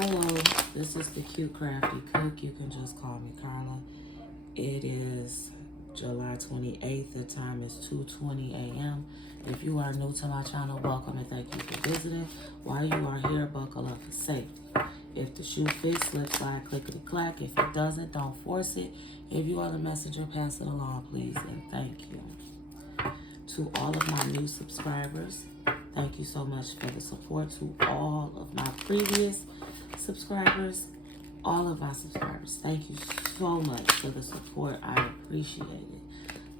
Hello, this is the Cute Crafty Cook. You can just call me Carla. It is July 28th. The time is 2:20 a.m. If you are new to my channel, welcome and thank you for visiting. While you are here, buckle up for safety. If the shoe fits, slip, slide, clickety clack. If it doesn't, don't force it. If you are the messenger, pass it along, please, and thank you. To all of my new subscribers, thank you so much for the support. To all of my previous subscribers, all of my subscribers, thank you so much for the support. I appreciate it.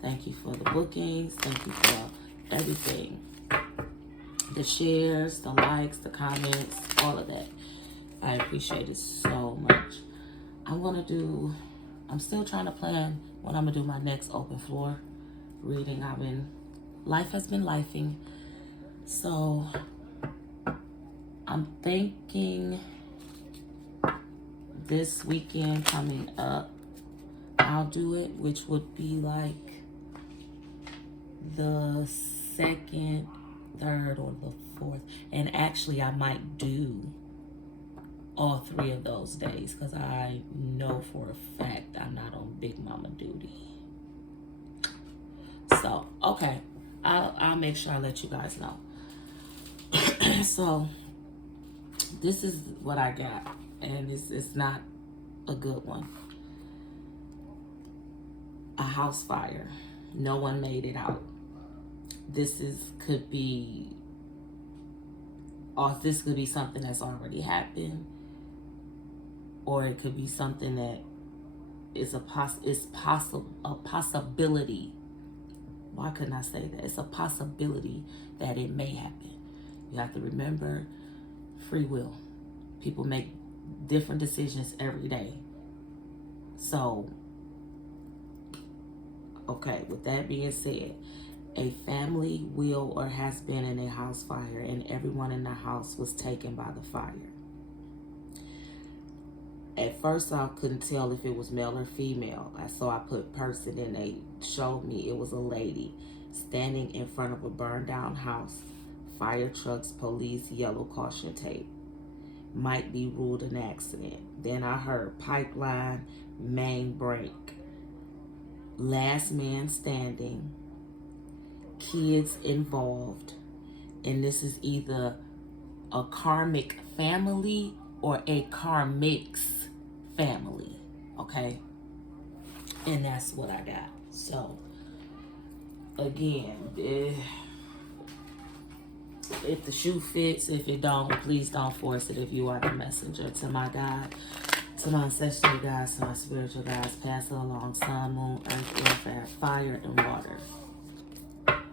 Thank you for the bookings. Thank you for everything. The shares, the likes, the comments, all of that. I appreciate it so much. I'm still trying to plan when I'm gonna do my next open floor reading. Life has been lifing. So I'm thinking this weekend coming up, I'll do it, which would be like the 2nd, 3rd, or the 4th. And actually, I might do all 3 of those days because I know for a fact I'm not on Big Mama duty. So, okay, I'll make sure I let you guys know. So, this is what I got, and it's not a good one. A house fire. No one made it out. This could be something that's already happened, or it could be something that is a possibility. Why couldn't I say that? It's a possibility that it may happen. You have to remember free will. People make different decisions every day. So, okay, with that being said, a family will or has been in a house fire, and everyone in the house was taken by the fire. At first, I couldn't tell if it was male or female. So I put person, and they showed me it was a lady standing in front of a burned down house. Fire trucks, police, yellow caution tape. Might be ruled an accident. Then I heard pipeline, main break. Last man standing. Kids involved. And this is either a karmic family or a karmics family, okay? And that's what I got. So, again, if the shoe fits, if it don't, please don't force it. If you are the messenger, to my God, to my ancestral guides, to my spiritual guides, pass it along. Sun, moon, earth, air, fire, and water.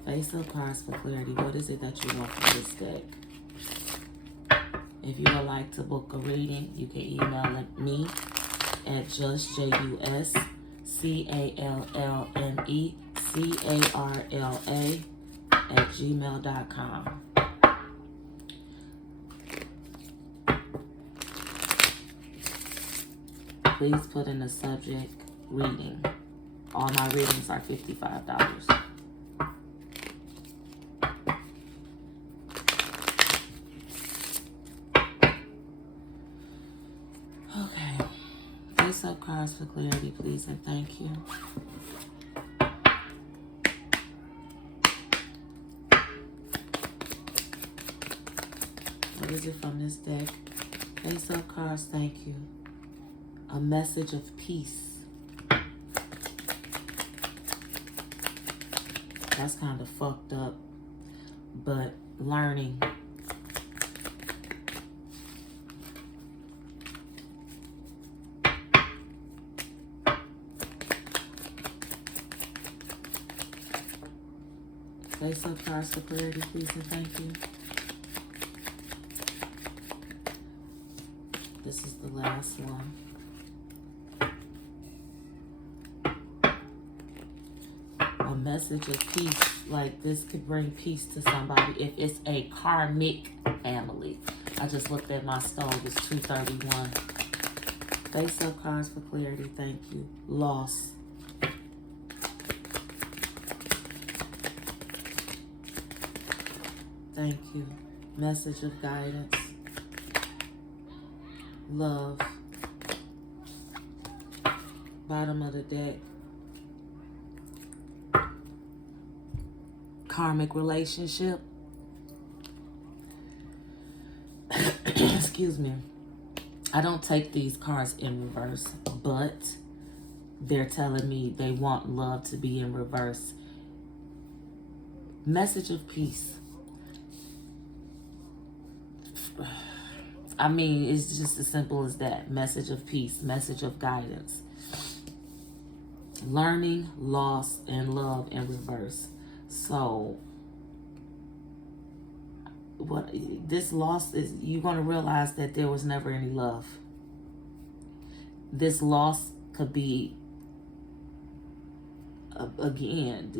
Face up cards for clarity. What is it that you want from this deck? If you would like to book a reading, you can email me at juscallmecarla @gmail.com. Please put in the subject reading. All my readings are $55. Okay. Face up cards for clarity, please, and thank you. What is it from this deck? Face up cards, thank you. A message of peace. That's kind of fucked up, but learning. Face up cards for clarity, please, and thank you. This is the last one. A message of peace. Like, this could bring peace to somebody if it's a karmic family. I just looked at my stove. It's 231. Face up cards for clarity. Thank you. Loss. Thank you. Message of guidance. love. Bottom of the deck. Karmic relationship. Excuse me. I don't take these cards in reverse, but they're telling me they want love to be in reverse. Message of peace. I mean, it's just as simple as that. Message of peace, message of guidance. Learning, loss, and love in reverse. So, what this loss is, you're going to realize that there was never any love. This loss could be, again,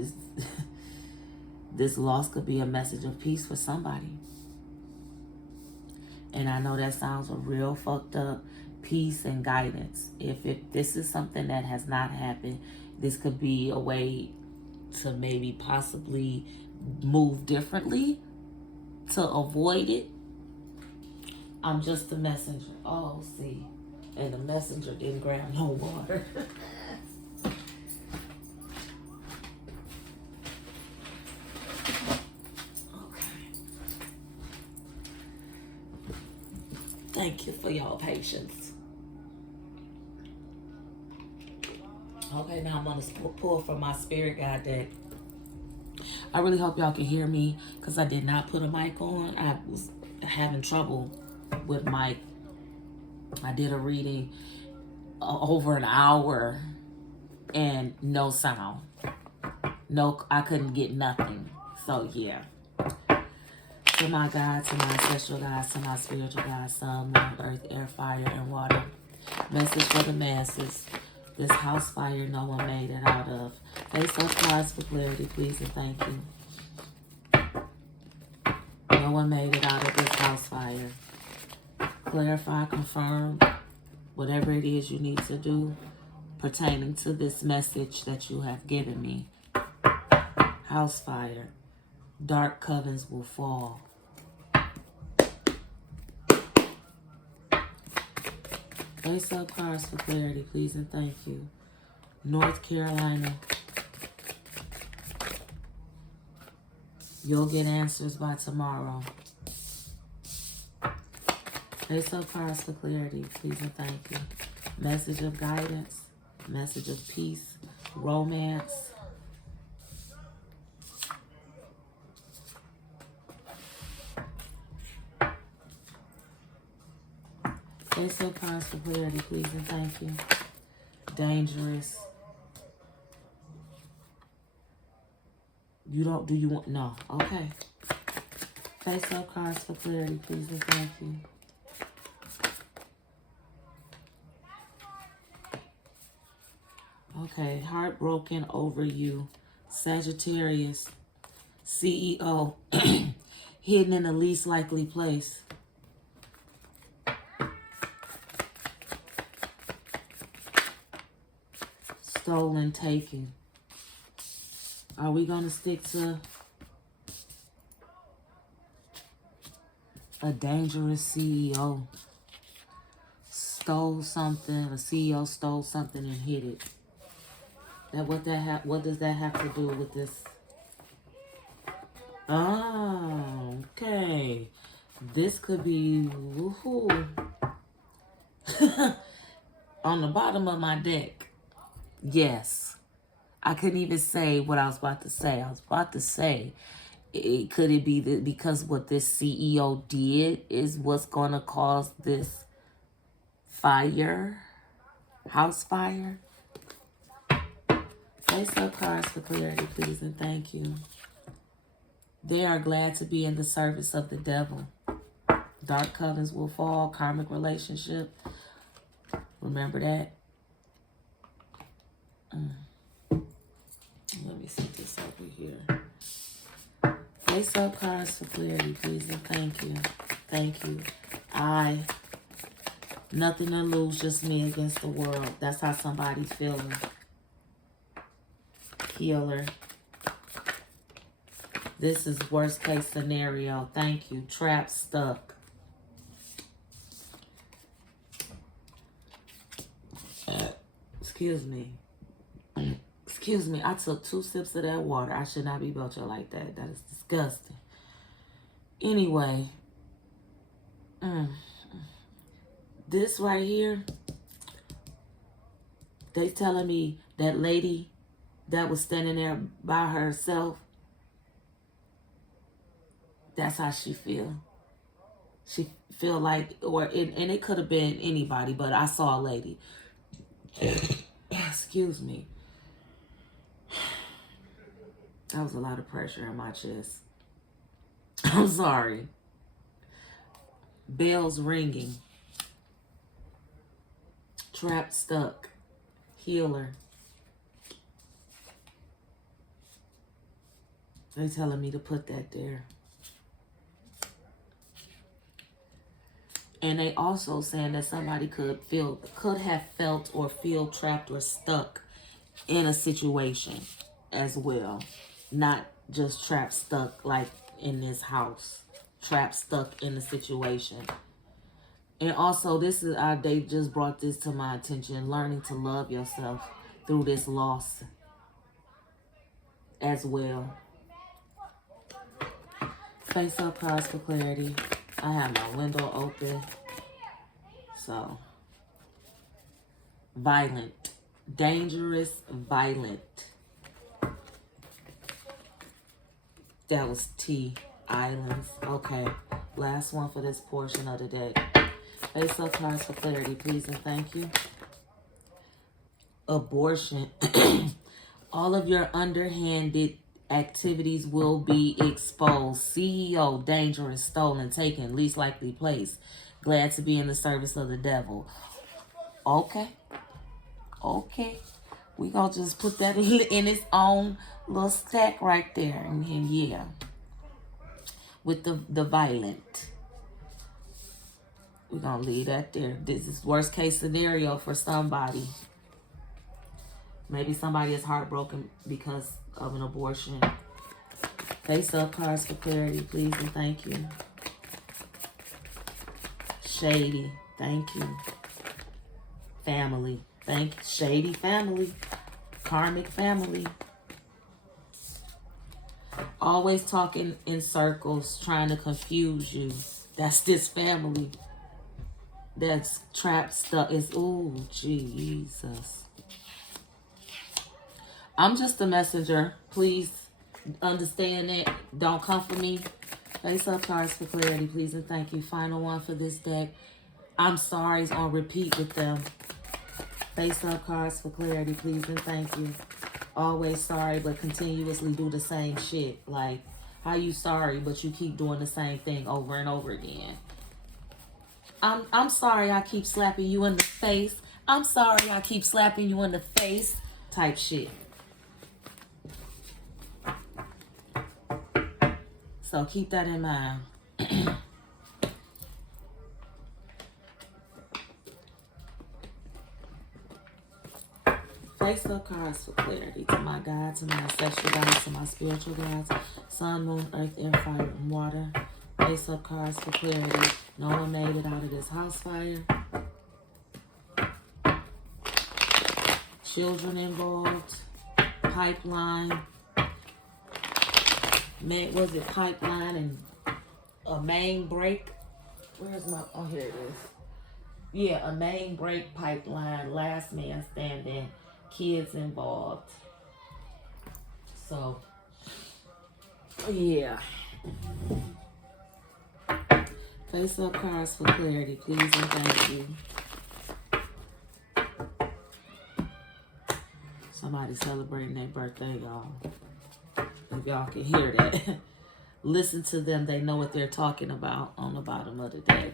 this loss could be a message of peace for somebody. And I know that sounds a real fucked up. Peace and guidance. If this is something that has not happened, this could be a way to maybe possibly move differently to avoid it. I'm just the messenger. Oh, see. And the messenger didn't grab no water. Thank you for y'all patience. Okay, now I'm going to pull from my spirit guide deck. I really hope y'all can hear me because I did not put a mic on. I was having trouble with mic. I did a reading over an hour and no sound. No, I couldn't get nothing. So, yeah. To my God, to my ancestral guides, to my spiritual guides, sun, moon, earth, air, fire, and water. Message for the masses. This house fire no one made it out of. Face up cards for clarity, please, and thank you. No one made it out of this house fire. Clarify, confirm, whatever it is you need to do pertaining to this message that you have given me. House fire. Dark covens will fall. Face up cards for clarity, please, and thank you. North Carolina. You'll get answers by tomorrow. Face up cards for clarity, please, and thank you. Message of guidance. Message of peace. Romance. Face up cards for clarity, please, and thank you. Dangerous. Do you want, no, okay. Face up cards for clarity, please, and thank you. Okay, heartbroken over you. Sagittarius. CEO. Hidden in the least likely place. Stolen, taken. Are we going to stick to a dangerous CEO? Stole something, a CEO stole something and hid it. What does that have to do with this? Oh, okay. This could be woohoo. On the bottom of my deck. Yes. I couldn't even say what I was about to say. I was about to say, could it be that because what this CEO did is what's going to cause this fire? House fire? Face up cards for clarity, please, and thank you. They are glad to be in the service of the devil. Dark covens will fall. Karmic relationship. Remember that? Let me see this over here. Face up cards for clarity, please, and thank you. Thank you. Nothing to lose, just me against the world. That's how somebody's feeling. Healer. This is worst case scenario. Thank you. Trapped, stuck. Excuse me. Excuse me. I took 2 sips of that water. I should not be belching like that. That is disgusting. Anyway. This right here. They telling me that lady that was standing there by herself. That's how she feel. She feel like, and it could have been anybody, but I saw a lady. Excuse me. That was a lot of pressure in my chest. I'm sorry. Bells ringing. Trapped, stuck. Healer. They telling me to put that there. And they also saying that somebody could have felt or feel trapped or stuck in a situation as well. Not just trapped, stuck like in this house. Trapped, stuck in the situation. And also, they just brought this to my attention. Learning to love yourself through this loss as well. Face up cards for clarity. I have my window open. So, violent. Dangerous, violent. That was T. Islands. Okay. Last one for this portion of the deck. Face up cards for clarity, please and thank you. Abortion. All of your underhanded activities will be exposed. CEO, dangerous, stolen, taken, least likely place. Glad to be in the service of the devil. Okay. Okay. We gonna just put that in its own little stack right there. And yeah. With the violent. We're gonna leave that there. This is worst case scenario for somebody. Maybe somebody is heartbroken because of an abortion. Face up cards for clarity, please and thank you. Shady, thank you. Family, shady family. Karmic family. Always talking in circles, trying to confuse you. That's this family. That's trapped, stuck. Oh, Jesus. I'm just a messenger. Please understand that. Don't come for me. Face up cards for clarity, please and thank you. Final one for this deck. I'm sorry is on repeat with them. Face up cards for clarity, please and thank you. Always sorry, but continuously do the same shit. Like, how you sorry, but you keep doing the same thing over and over again? I'm sorry I keep slapping you in the face. I'm sorry I keep slapping you in the face. Type shit. So keep that in mind. Face up cards for clarity. To my God, to my ancestral guides, to my spiritual guides. Sun, moon, earth, air, fire, and water. Face up cards for clarity. No one made it out of this house fire. Children involved. Pipeline. Was it pipeline and a main break? Where's my, oh, here it is. Yeah, a main break, pipeline, last man standing, kids involved. So, yeah. Face up cards for clarity, please and thank you. Somebody celebrating their birthday, y'all. If y'all can hear that. Listen to them. They know what they're talking about on the bottom of the deck.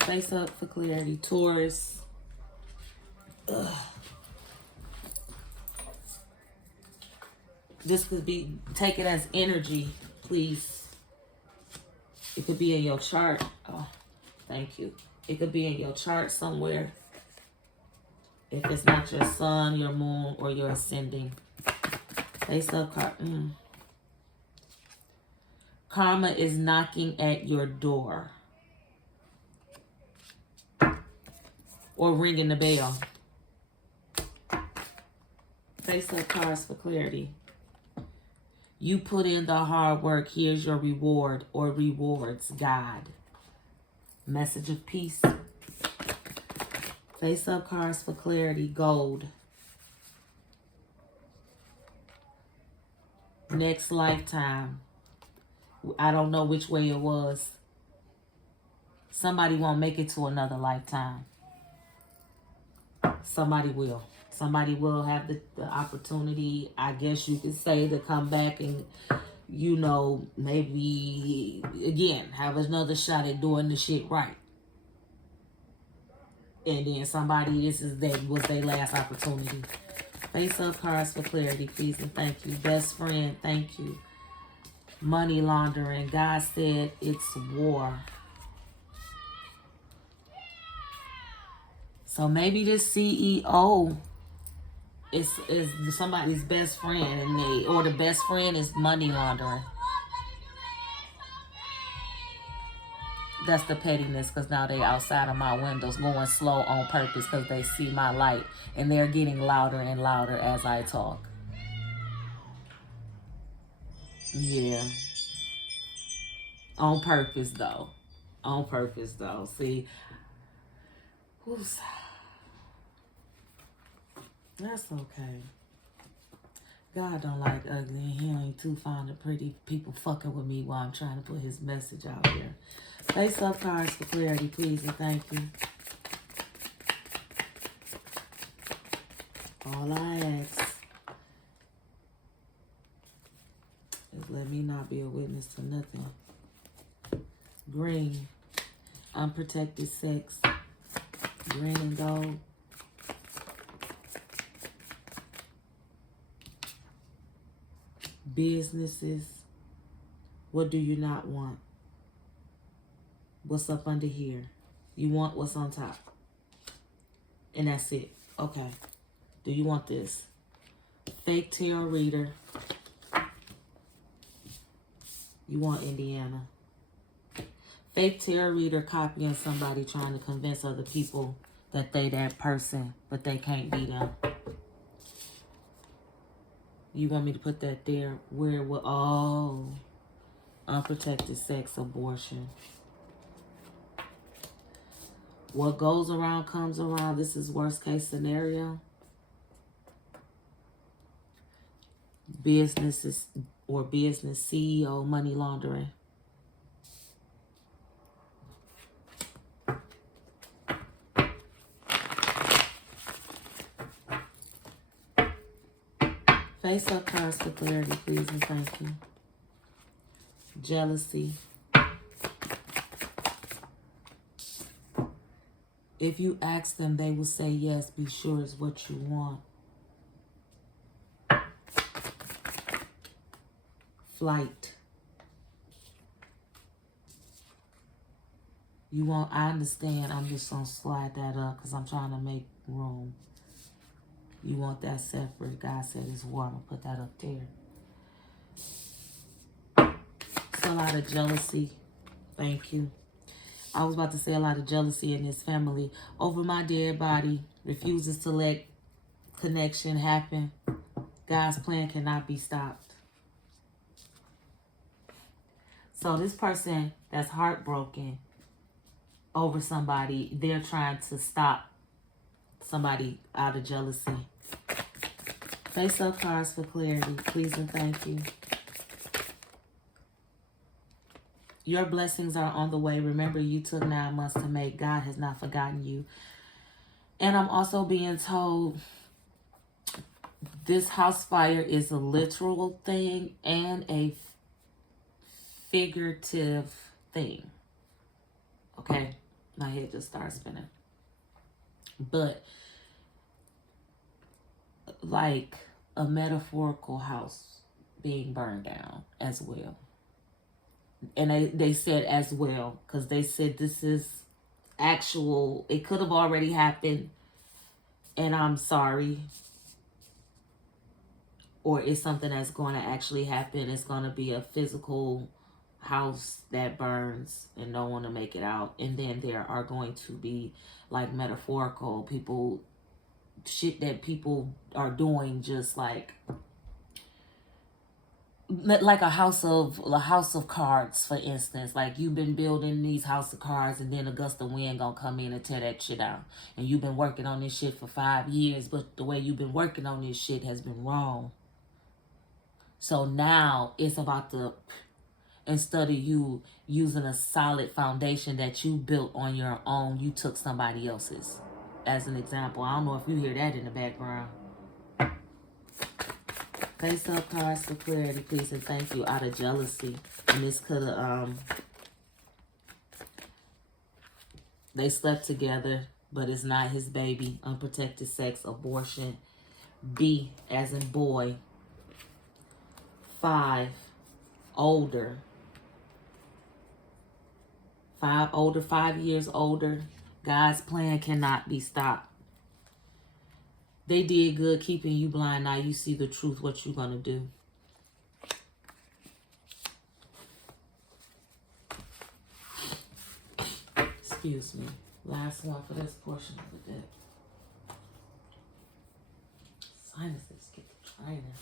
Face up for clarity. Taurus. Ugh. This could be, take it as energy, please. It could be in your chart. Oh, thank you. It could be in your chart somewhere. If it's not your sun, your moon, or your ascending. Face up card. Karma is knocking at your door. or ringing the bell. Face-up cards for clarity. You put in the hard work. Here's your reward or rewards, God. Message of peace. Face-up cards for clarity, gold. Next lifetime. I don't know which way it was. Somebody won't make it to another lifetime. Somebody will. Somebody will have the opportunity, I guess you could say, to come back and, you know, maybe, again, have another shot at doing the shit right. And then somebody, was their last opportunity. Face-up cards for clarity, please and thank you. Best friend, thank you. Money laundering. God said it's war. So maybe this CEO is somebody's best friend, and or the best friend is money laundering. That's the pettiness, because now they outside of my windows going slow on purpose because they see my light, and they're getting louder and louder as I talk. Yeah. On purpose, though. On purpose, though. See? Oops. That's okay. God don't like ugly, and he ain't too fond of pretty people fucking with me while I'm trying to put his message out there. Face-up cards for clarity, please and thank you. All I ask is let me not be a witness to nothing. Green, unprotected sex, green and gold. Businesses, what do you not want? What's up under here? You want what's on top. And that's it. Okay. Do you want this? Fake tarot reader. You want Indiana. Fake tarot reader copying somebody trying to convince other people that they that person, but they can't be them. You want me to put that there? Where will, oh, unprotected sex, abortion. What goes around comes around. This is worst case scenario. Businesses or business CEO, money laundering. Face-up cards for clarity, please and thank you. Jealousy. If you ask them, they will say yes. Be sure it's what you want. Flight. You want, I understand. I'm just going to slide that up because I'm trying to make room. You want that separate. God said it's war. I'm going to put that up there. It's a lot of jealousy. Thank you. I was about to say a lot of jealousy in this family. Over my dead body. Refuses to let connection happen. God's plan cannot be stopped. So this person that's heartbroken over somebody, they're trying to stop somebody out of jealousy. Face-up cards for clarity, please and thank you. Your blessings are on the way. Remember, you took 9 months to make. God has not forgotten you. And I'm also being told this house fire is a literal thing and a figurative thing. Okay? My head just starts spinning. But like a metaphorical house being burned down as well. And they said as well, because they said this is actual, it could have already happened, and I'm sorry. Or it's something that's going to actually happen. It's going to be a physical house that burns and no one to make it out. And then there are going to be like metaphorical people, shit that people are doing, just like a house of cards, for instance. Like, you've been building these house of cards, and then a gust of wind gonna come in and tear that shit down. And you've been working on this shit for 5 years, but the way you've been working on this shit has been wrong. So now it's about to, instead of you using a solid foundation that you built on your own, you took somebody else's. As an example, I don't know if you hear that in the background. Face up cards for clarity, please, and thank you. Out of jealousy. And this could have, they slept together, but it's not his baby. Unprotected sex, abortion. B as in boy. 5, older. 5 years older. God's plan cannot be stopped. They did good keeping you blind. Now you see the truth, what you gonna do. Excuse me. Last one for this portion of the deck. Sinuses get the training.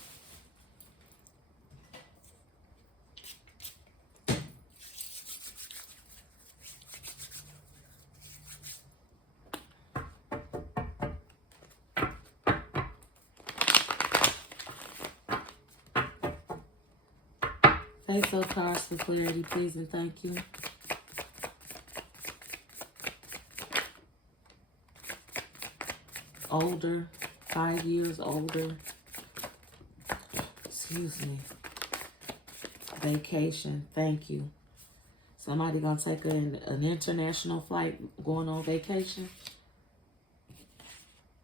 Face up cards for clarity, please, and thank you. Older, 5 years older. Excuse me. Vacation, thank you. Somebody gonna take an international flight, going on vacation.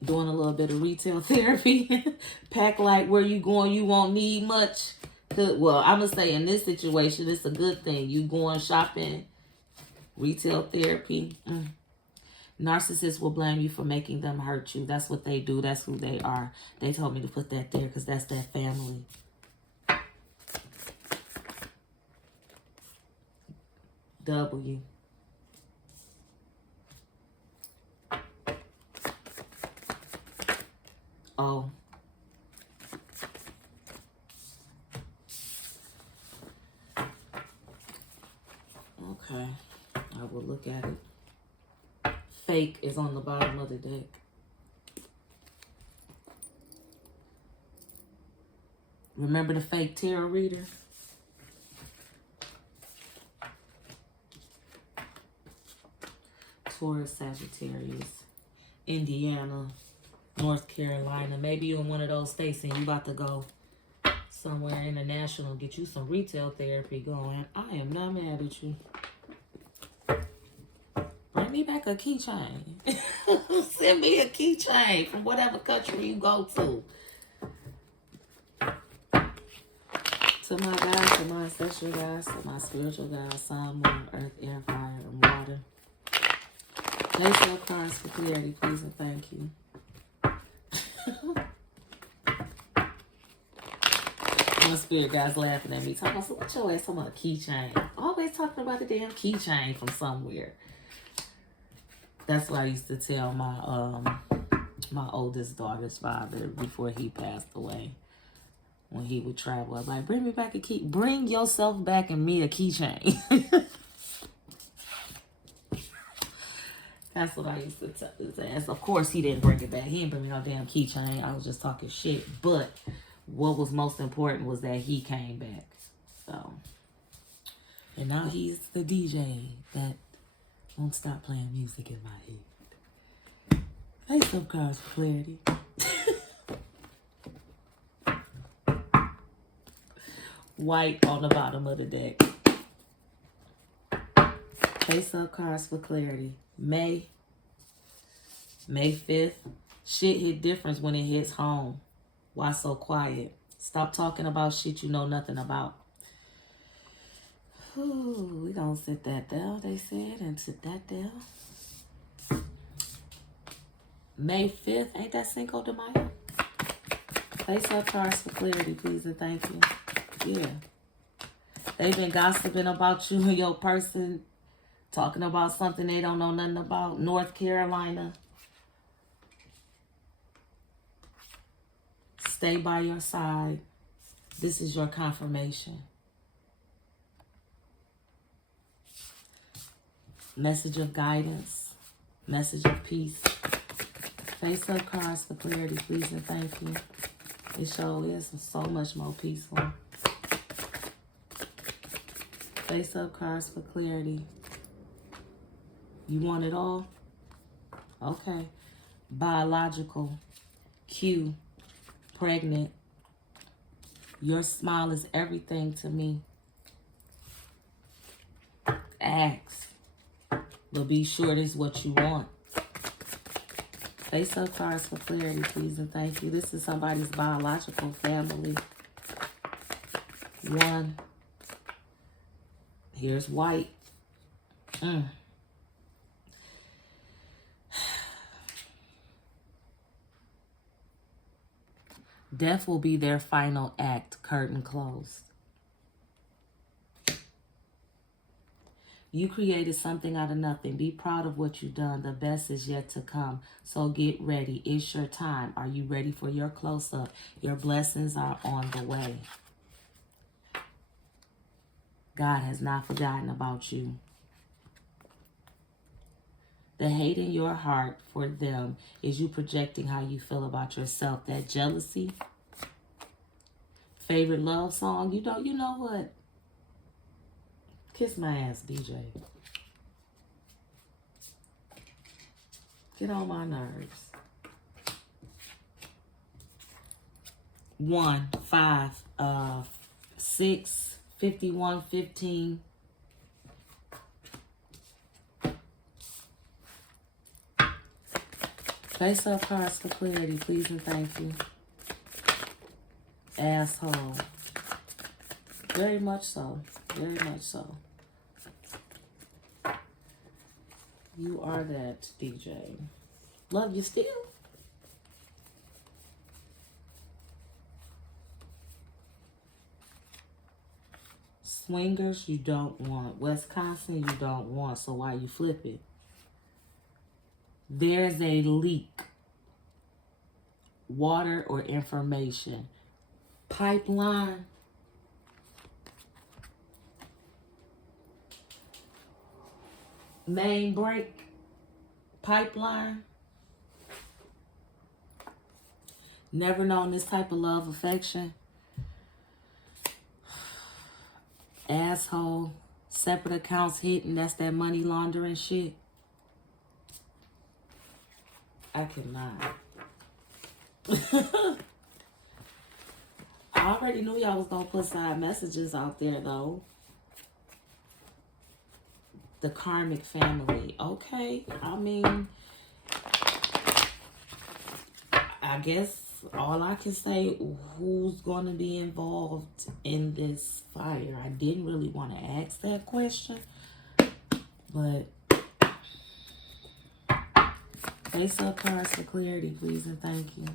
Doing a little bit of retail therapy. Pack light, where you going, you won't need much. Well, I'm going to say in this situation, it's a good thing. You going shopping, retail therapy. Narcissists will blame you for making them hurt you. That's what they do. That's who they are. They told me to put that there because that's their family. W. O. Okay, I will look at it. Fake is on the bottom of the deck. Remember the fake tarot reader? Taurus, Sagittarius, Indiana, North Carolina. Maybe you're in one of those states and you about to go somewhere international, get you some retail therapy going. I am not mad at you. Bring me back a keychain. Send me a keychain from whatever country you go to. To my guys, to my ancestral guys, to my spiritual guys, sun, moon, earth, air, fire, and water. Place your cards for clarity, please, and thank you. My spirit guys laughing at me, talking about, so what your ass talking about a keychain? Always talking about a damn keychain from somewhere. That's what I used to tell my my oldest daughter's father before he passed away. When he would travel, I'm like, bring me back a key. Bring yourself back and me a keychain. That's what I used to tell his ass. Of course, he didn't bring it back. He didn't bring me no damn keychain. I was just talking shit. But what was most important was that he came back. So, and now he's the DJ that won't stop playing music in my head. Face up cards for clarity. White on the bottom of the deck. Face up cards for clarity. May 5th. Shit hit different when it hits home. Why so quiet? Stop talking about shit you know nothing about. Ooh, we gonna sit that down, they said, and sit that down. May 5th. Ain't that Cinco de Mayo? Face up cards for clarity, please, and thank you. Yeah. They've been gossiping about you and your person, talking about something they don't know nothing about. North Carolina. Stay by your side. This is your confirmation. Message of guidance. Message of peace. Face up cards for clarity, please and thank you. It surely is so much more peaceful. Face up cards for clarity. You want it all? Okay. Biological. Q. Pregnant. Your smile is everything to me. Ask. But be sure this is what you want. Face up cards for clarity, please and thank you. This is somebody's biological family. 1. Here's white. Death will be their final act. Curtain closed. You created something out of nothing. Be proud of what you've done. The best is yet to come. So get ready. It's your time. Are you ready for your close-up? Your blessings are on the way. God has not forgotten about you. The hate in your heart for them is you projecting how you feel about yourself. That jealousy. Favorite love song. You know what? Kiss my ass, DJ. Get on my nerves. 1, 5, 6, 51, 15. Face up cards for clarity, please and thank you. Asshole. Very much so. Very much so. You are that, DJ. Love you still. Swingers, you don't want. Wisconsin, you don't want. So why you flip it? There's a leak. Water or information. Pipeline. Main break. Pipeline. Never known this type of love, affection. Asshole. Separate accounts hitting. That's that money laundering shit. I cannot. I already knew y'all was going to put side messages out there, though. The karmic family. Okay. I mean, I guess all I can say, who's going to be involved in this fire? I didn't really want to ask that question, but face up cards for clarity, please and thank you.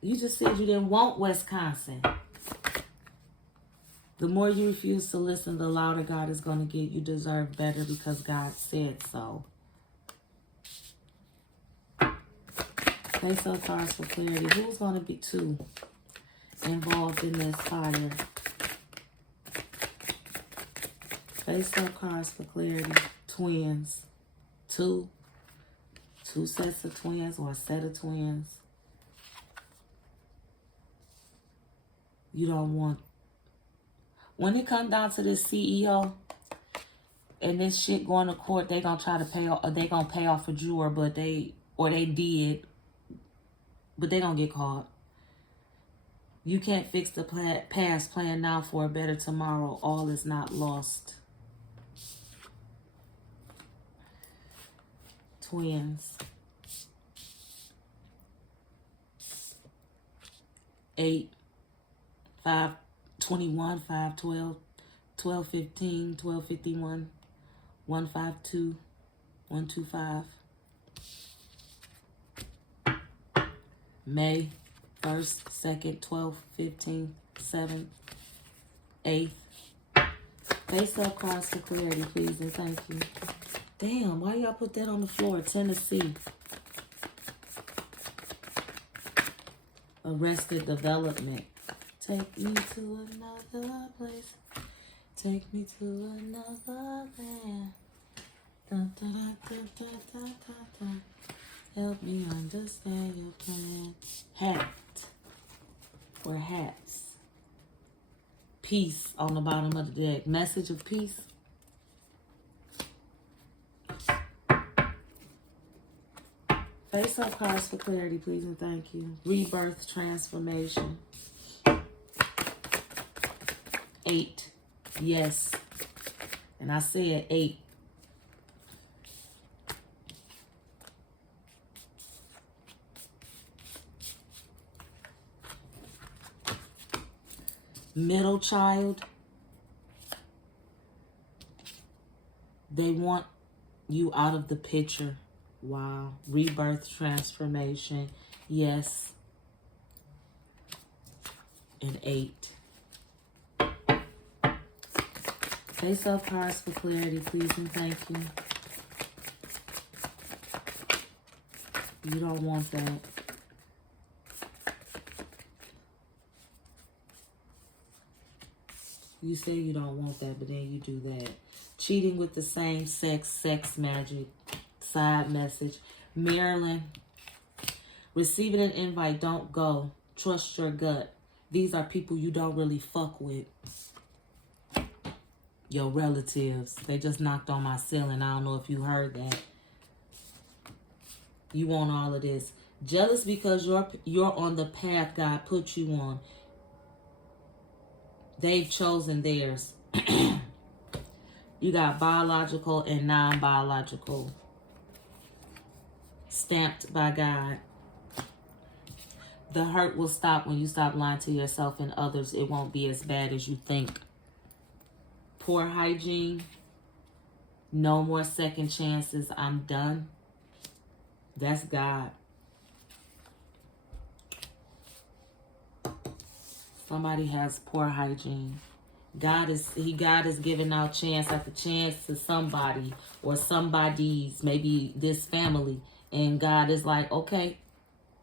You just said you didn't want Wisconsin. The more you refuse to listen, the louder God is going to get. You deserve better because God said so. Face up cards for clarity. Who's going to be involved in this fire? Face up cards for clarity. Twins. Two sets of twins or a set of twins. You don't want. When it comes down to this CEO and this shit going to court, they gonna try to pay off. They gonna pay off a juror, but they did, but they gonna get caught. You can't fix the past. Plan now for a better tomorrow. All is not lost. Twins. 8, 5, 21, 5, 12, 12, 15, 12, 51, 152, 125. May 1st, 2nd, 12th, 15th, 7th, 8th. Face up cards for clarity, please, and thank you. Damn, why y'all put that on the floor? Tennessee. Arrested Development. Take me to another place. Take me to another land. Dun, dun, dun, dun, dun, dun, dun, dun. Help me understand your plan. Hat. Or hats. Peace on the bottom of the deck. Message of peace. Face up cards for clarity, please, and thank you. Rebirth, transformation. 8. Yes. And I said 8. Middle child. They want you out of the picture. Wow. Rebirth, transformation. Yes. And 8. Face up cards for clarity, please, and thank you. You don't want that. You say you don't want that, but then you do that. Cheating with the same sex, sex magic, side message. Maryland, receiving an invite, don't go. Trust your gut. These are people you don't really fuck with. Your relatives. They just knocked on my ceiling. I don't know if you heard that. You want all of this. Jealous because you're on the path God put you on. They've chosen theirs. You got biological and non-biological. Stamped by God. The hurt will stop when you stop lying to yourself and others. It won't be as bad as you think. Poor hygiene. No more second chances. I'm done. That's God. Somebody has poor hygiene. God is giving out chance after chance to somebody or somebody's, maybe this family. And God is like, okay,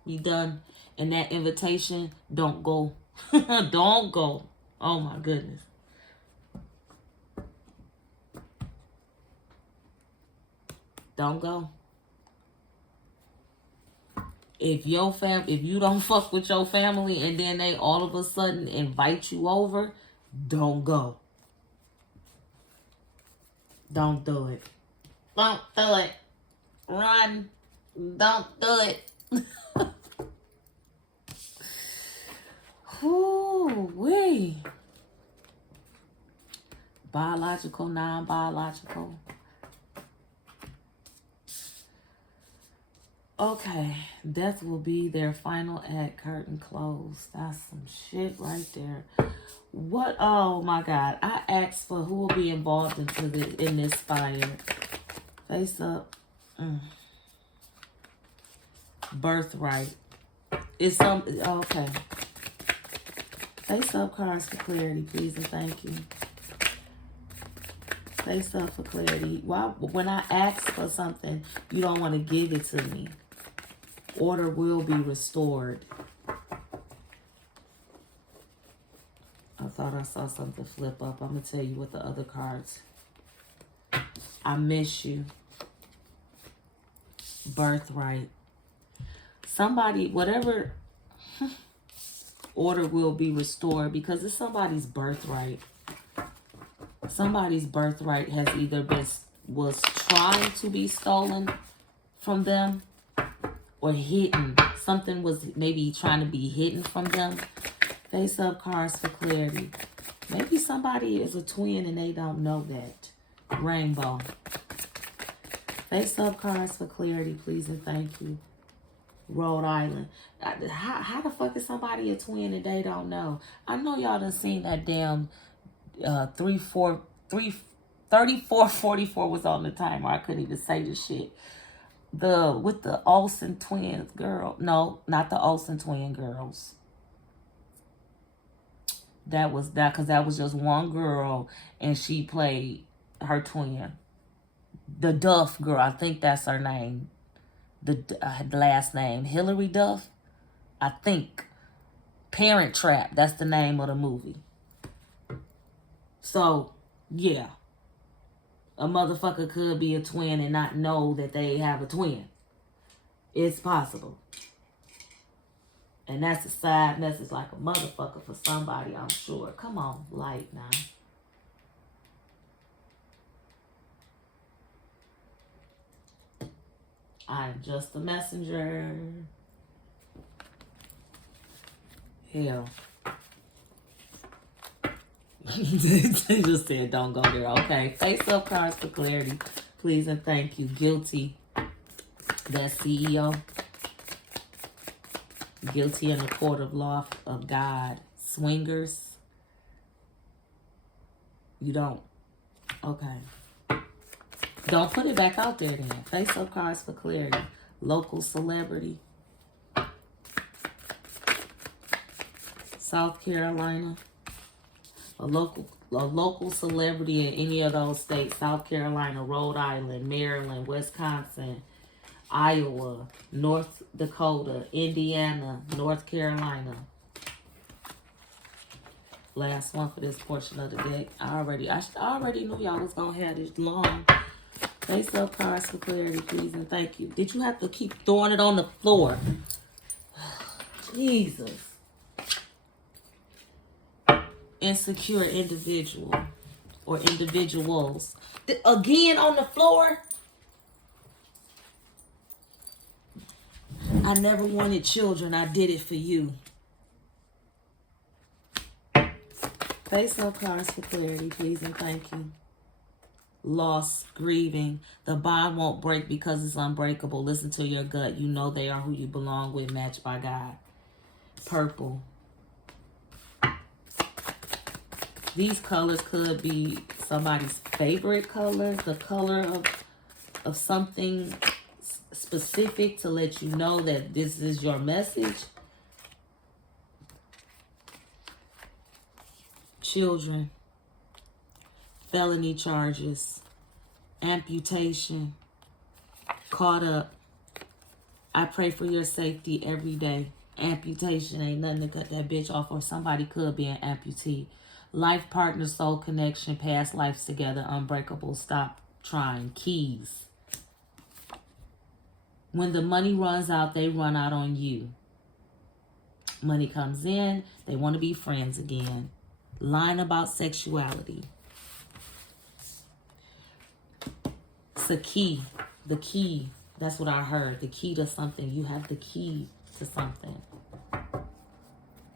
you done. And that invitation, don't go. Don't go. Oh my goodness. Don't go. If you don't fuck with your family and then they all of a sudden invite you over, don't go. Don't do it. Don't do it. Run. Don't do it. Whoo-wee. Biological, non-biological. Okay, death will be their final act, curtain closed. That's some shit right there. What? Oh my God. I asked for who will be involved in this fire. Face up. Birthright. It's some, okay. Face up cards for clarity, please, and thank you. Face up for clarity. Why, when I ask for something, you don't want to give it to me. Order will be restored. I thought I saw something flip up. I'm going to tell you what the other cards. I miss you. Birthright. Somebody, whatever, order will be restored because it's somebody's birthright. Somebody's birthright has either was trying to be stolen from them or hidden. Something was maybe trying to be hidden from them. Face up cards for clarity. Maybe somebody is a twin and they don't know that. Rainbow. Face up cards for clarity, please, and thank you. Rhode Island. How the fuck is somebody a twin and they don't know? I know y'all done seen that damn 3444 was on the timer. I couldn't even say the shit. with the Olsen twins girl. No, not the Olsen twin girls. That was that, because that was just one girl and she played her twin. The Duff girl, I think that's her name. The last name, Hillary Duff, I think. Parent Trap, that's the name of the movie. So, yeah. A motherfucker could be a twin and not know that they have a twin. It's possible. And that's a side message like a motherfucker for somebody, I'm sure. Come on, light now. I'm just a messenger. Hell. They just said don't go there. Okay. Face up cards for clarity. Please and thank you. Guilty. That's CEO. Guilty in the court of law of God. Swingers. You don't. Okay. Don't put it back out there then. Face up cards for clarity. Local celebrity. South Carolina. A local celebrity in any of those states. South Carolina, Rhode Island, Maryland, Wisconsin, Iowa, North Dakota, Indiana, North Carolina. Last one for this portion of the deck. I already knew y'all was gonna have this long. Face up cards for clarity, please and thank you. Did you have to keep throwing it on the floor? Jesus. Insecure individual or individuals. Again on the floor? I never wanted children. I did it for you. Face up cards for clarity, please and thank you. Loss, grieving. The bond won't break because it's unbreakable. Listen to your gut. You know they are who you belong with, matched by God. Purple. These colors could be somebody's favorite colors. The color of something specific to let you know that this is your message. Children. Felony charges. Amputation. Caught up. I pray for your safety every day. Amputation ain't nothing to cut that bitch off, or somebody could be an amputee. Life partner, soul connection, past lives together, unbreakable, stop trying. Keys. When the money runs out, they run out on you. Money comes in, they want to be friends again. Line about sexuality. It's a key. The key. That's what I heard. The key to something. You have the key to something.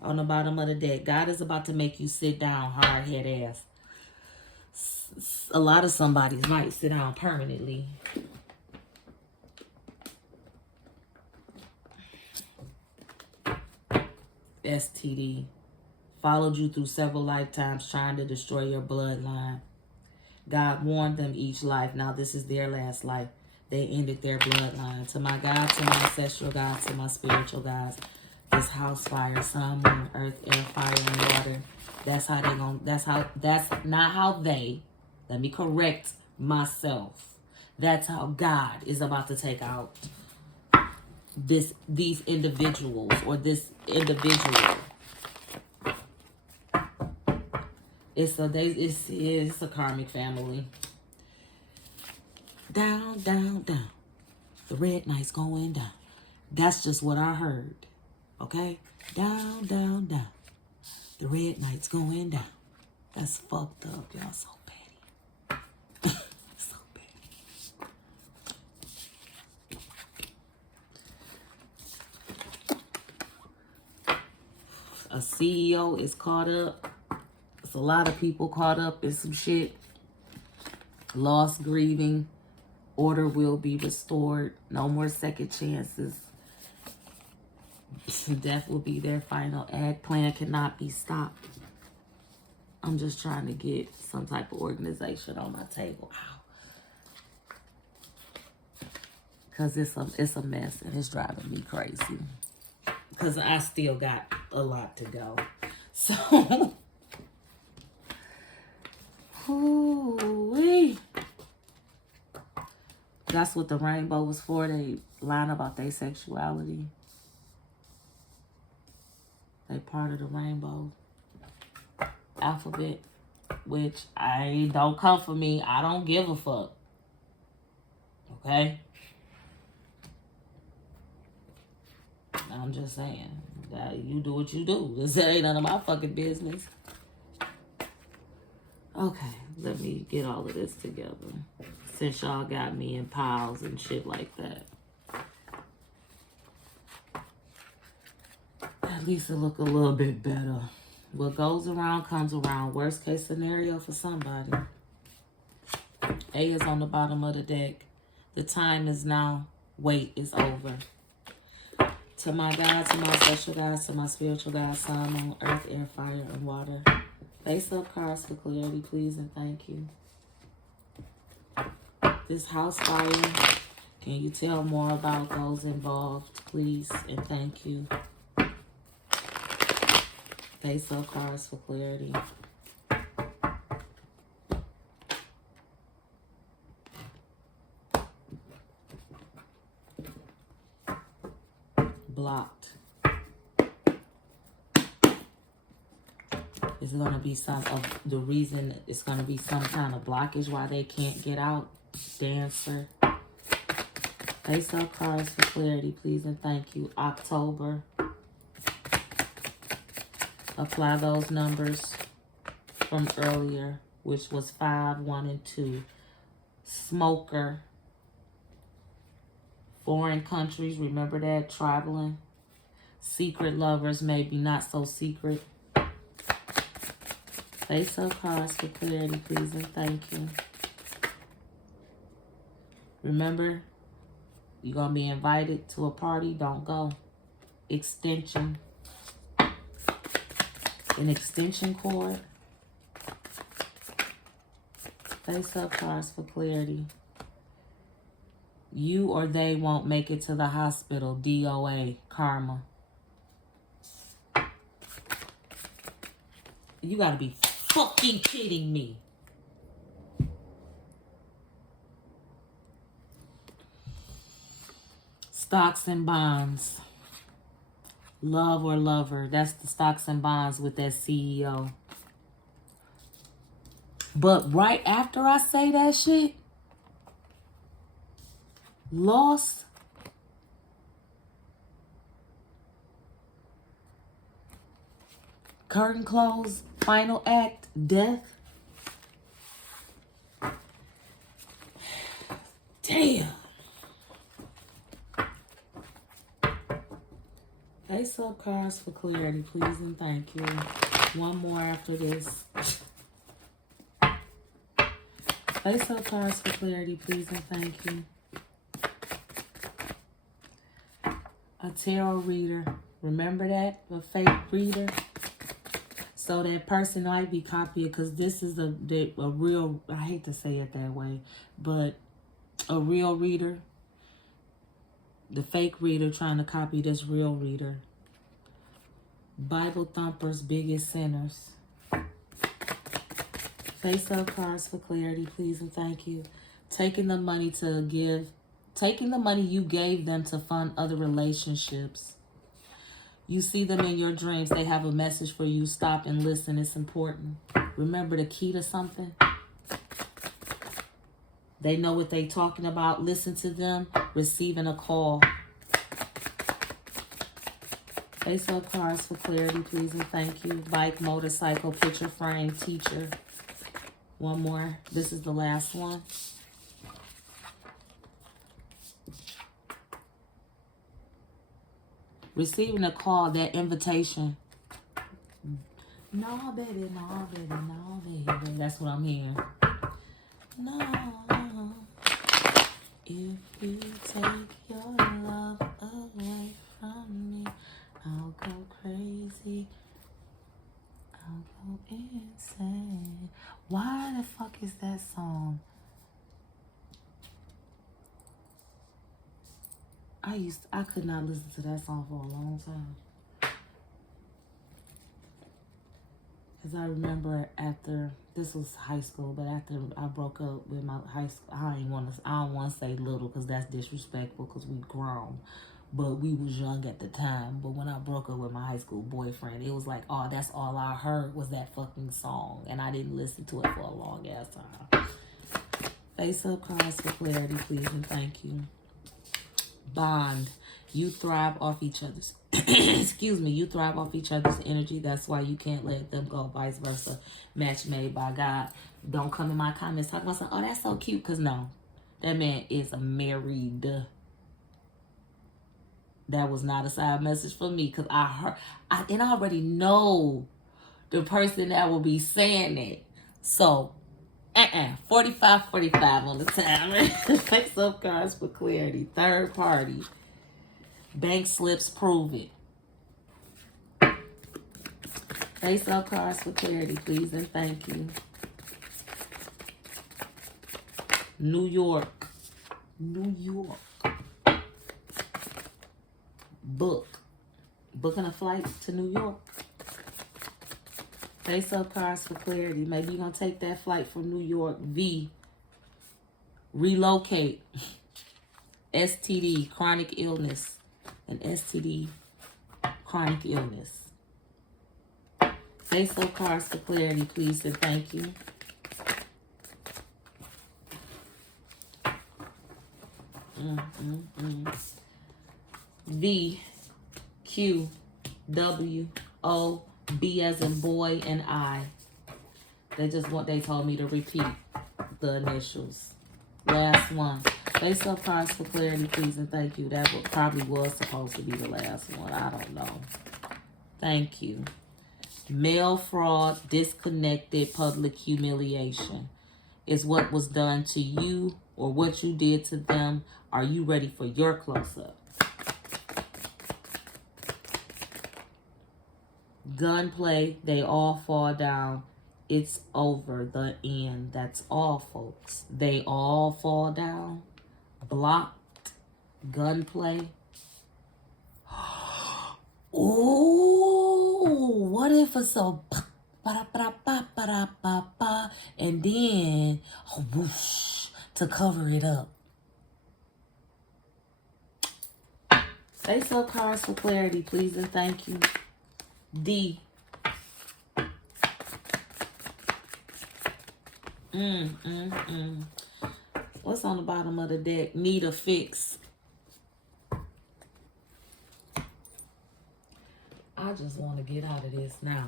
On the bottom of the deck, God is about to make you sit down, hard head ass. A lot of somebody's might sit down permanently. STD. Followed you through several lifetimes trying to destroy your bloodline. God warned them each life. Now this is their last life. They ended their bloodline. To my God, to my ancestral gods, to my spiritual gods. This house fire, sun, moon, earth, air, fire, and water. That's how they gonna, that's not how they, let me correct myself. That's how God is about to take out these individuals, or this individual. It's a karmic family. Down, down, down. The red knight's going down. That's just what I heard. Okay? Down, down, down. The red knight's going down. That's fucked up, y'all. So petty. So petty. A CEO is caught up. There's a lot of people caught up in some shit. Loss, grieving. Order will be restored. No more second chances. Death will be their final act. Plan cannot be stopped. I'm just trying to get some type of organization on my table. Ow. Because it's a mess and it's driving me crazy. Because I still got a lot to go. So, ooh-wee. That's what the rainbow was for. They line about their sexuality. They part of the rainbow alphabet. Which don't come for me. I don't give a fuck. Okay? I'm just saying. That you do what you do. This ain't none of my fucking business. Okay, let me get all of this together. Since y'all got me in piles and shit like that. At least it look a little bit better. What goes around comes around. Worst case scenario for somebody. A is on the bottom of the deck. The time is now. Wait is over. To my God, to my special guys, to my spiritual guys, sun, moon, earth, air, fire, and water. Face up cards for clarity, please, and thank you. This house fire, can you tell more about those involved, please, and thank you. Face up cards for clarity. Blocked. It's going to be some of the reason it's going to be some kind of blockage why they can't get out. Dancer. Face up cards for clarity, please, and thank you. October. Apply those numbers from earlier, which was 5, 1, and 2. Smoker. Foreign countries, remember that? Traveling. Secret lovers, maybe not so secret. Face up cards for clarity, please, and thank you. Remember, you're going to be invited to a party. Don't go. Extension. An extension cord. Face up cards for clarity. You or they won't make it to the hospital. DOA. Karma. You gotta be fucking kidding me. Stocks and bonds. Love or lover. That's the stocks and bonds with that CEO. But right after I say that shit, lost. Curtain close. Final act. Death. Damn. Face up cards for clarity, please, and thank you. One more after this. Face up cards for clarity, please, and thank you. A tarot reader. Remember that? A fake reader. So that person might be copying, because this is a real, I hate to say it that way, but a real reader. The fake reader trying to copy this real reader. Bible thumpers, biggest sinners. Face up cards for clarity, please, and thank you. Taking the money to give, taking the money you gave them to fund other relationships. You see them in your dreams. They have a message for you. Stop and listen. It's important. Remember the key to something. They know what they're talking about. Listen to them. Receiving a call. Face up cards for clarity, please, and thank you. Bike, motorcycle, picture frame, teacher. One more. This is the last one. Receiving a call, that invitation. No, baby, no, baby, no, baby. That's what I'm hearing. No. If you take your love away from me, I'll go crazy. I'll go insane. Why the fuck is that song? I could not listen to that song for a long time. Because I remember after, this was high school, but after I broke up with my high school, I don't want to say little because that's disrespectful because we grown. But we was young at the time. But when I broke up with my high school boyfriend, it was like, oh, that's all I heard was that fucking song. And I didn't listen to it for a long ass time. Face up cards for clarity, please, and thank you. Bond. You thrive off each other's excuse me, you thrive off each other's energy. That's why you can't let them go. Vice versa. Match made by God. Don't come in my comments talking about something, oh, that's so cute. Because no, that man is married. That was not a side message for me. Because I already know the person that will be saying it. So 45 on the time. Face up cards for clarity. Third party. Bank slips prove it. Face up cards for clarity, please, and thank you. New York. New York. Booking a flight to New York. Face up cards for clarity. Maybe you're going to take that flight from New York. V. Relocate. STD, chronic illness. An STD, chronic illness. Face up cards for clarity, please, and thank you. V, Q, W, O, B as in boy, and I. They told me to repeat the initials. Last one. Face up cards for clarity, please, and thank you. That probably was supposed to be the last one. I don't know. Thank you. Mail fraud, disconnected, public humiliation is what was done to you or what you did to them. Are you ready for your close-up? Gunplay, they all fall down. It's over, the end. That's all, folks. They all fall down. Blocked. Gunplay. Ooh, what if it's a and then whoosh to cover it up? Face up cards for clarity, please, and thank you. D. What's on the bottom of the deck? Need a fix. I just want to get out of this now.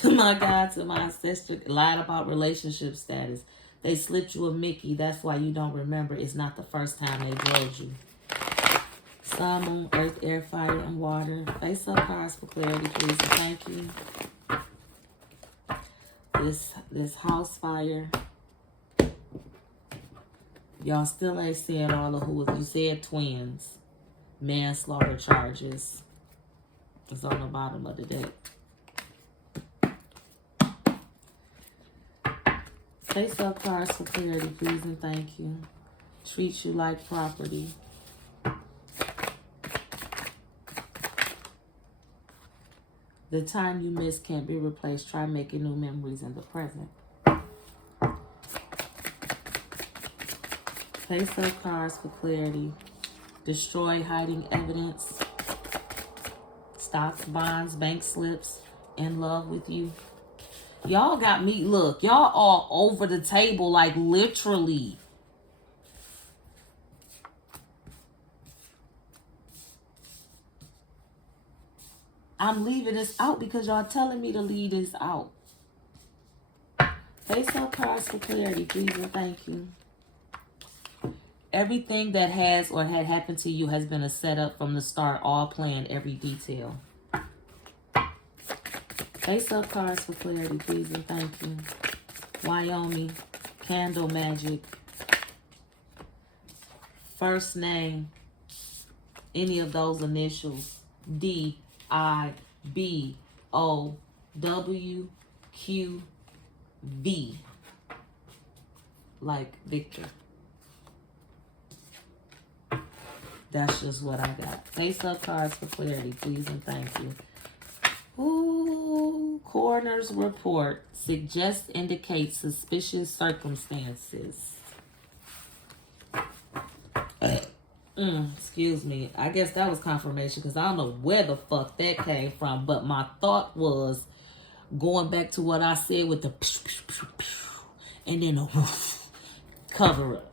To my God, to my ancestor, lied about relationship status. They slipped you a Mickey. That's why you don't remember. It's not the first time they drilled you. Sun, moon, earth, air, fire, and water. Face up cards for clarity, please, and thank you. This house fire. Y'all still ain't saying all of who. You said twins. Manslaughter charges. It's on the bottom of the deck. Face up cards for clarity, please, and thank you. Treat you like property. The time you missed can't be replaced. Try making new memories in the present. Face up cards for clarity. Destroy hiding evidence. Stocks, bonds, bank slips. In love with you. Y'all got me. Look, y'all all over the table, like literally. I'm leaving this out because y'all telling me to leave this out. Face up cards for clarity, please, and thank you. Everything that has or had happened to you has been a setup from the start, all planned, every detail. Face up cards for clarity, please, and thank you. Wyoming, candle magic. First name, any of those initials. D, I, B, O, W, Q, V. Like Victor. That's just what I got. Face up cards for clarity, please and thank you. Ooh, coroner's report suggests indicate suspicious circumstances. Excuse me. I guess that was confirmation because I don't know where the fuck that came from. But my thought was going back to what I said with the pew, pew, pew, pew, and then a cover up.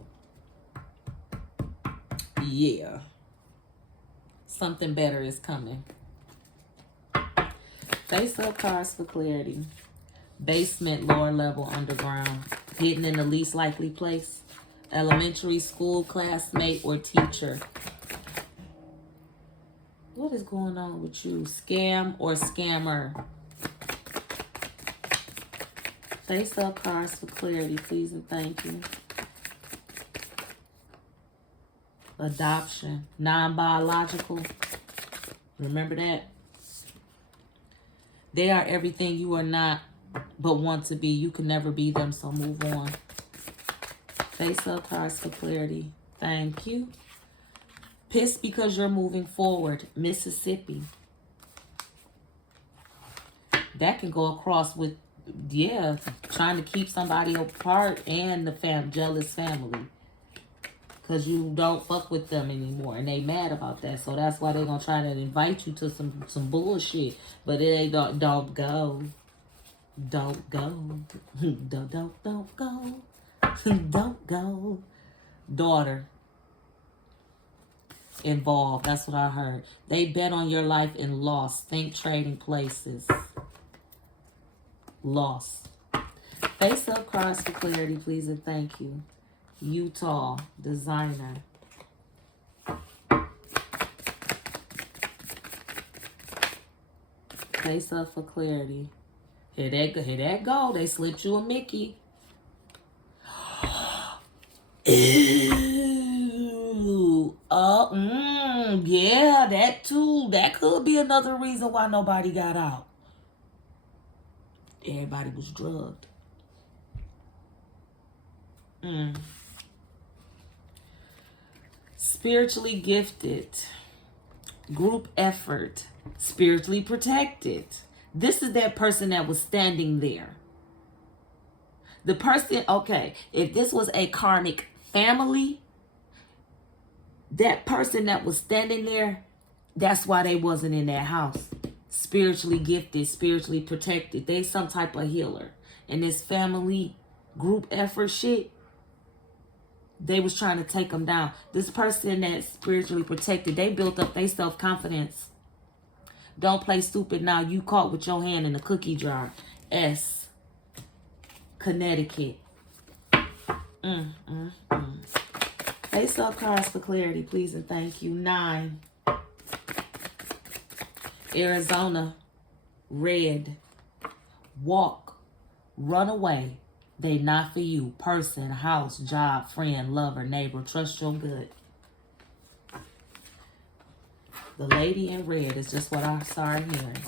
Yeah. Something better is coming. Face up cards for clarity. Basement, lower level, underground. Hidden in the least likely place. Elementary school classmate or teacher. What is going on with you? Scam or scammer? Face up cards for clarity, please and thank you. Adoption. Non-biological. Remember that? They are everything you are not but want to be. You can never be them, so move on. Face up cards for clarity. Thank you. Pissed because you're moving forward. Mississippi. That can go across with, yeah, trying to keep somebody apart and the jealous family. Because you don't fuck with them anymore. And they mad about that. So that's why they're going to try to invite you to some bullshit. But it ain't, don't go. Don't go. Don't go. Don't go. Daughter. Involved. That's what I heard. They bet on your life and lost. Think trading places. Lost. Face up cards for clarity, please and thank you. Utah. Designer. Face up for clarity. Here that go. They slipped you a Mickey. Ew. Yeah, that too. That could be another reason why nobody got out. Everybody was drugged. Spiritually gifted. Group effort. Spiritually protected. This is that person that was standing there. The person, okay, if this was a karmic family, that person that was standing there, that's why they wasn't in that house. Spiritually gifted, spiritually protected. They some type of healer. And this family group effort shit, they was trying to take them down. This person that's spiritually protected, they built up their self-confidence. Don't play stupid now. You caught with your hand in the cookie jar. S. Connecticut. Face up cards for clarity, please and thank you. 9. Arizona. Red. Walk. Run away. They not for you. Person, house, job, friend, lover, neighbor. Trust your gut. The lady in red is just what I started hearing.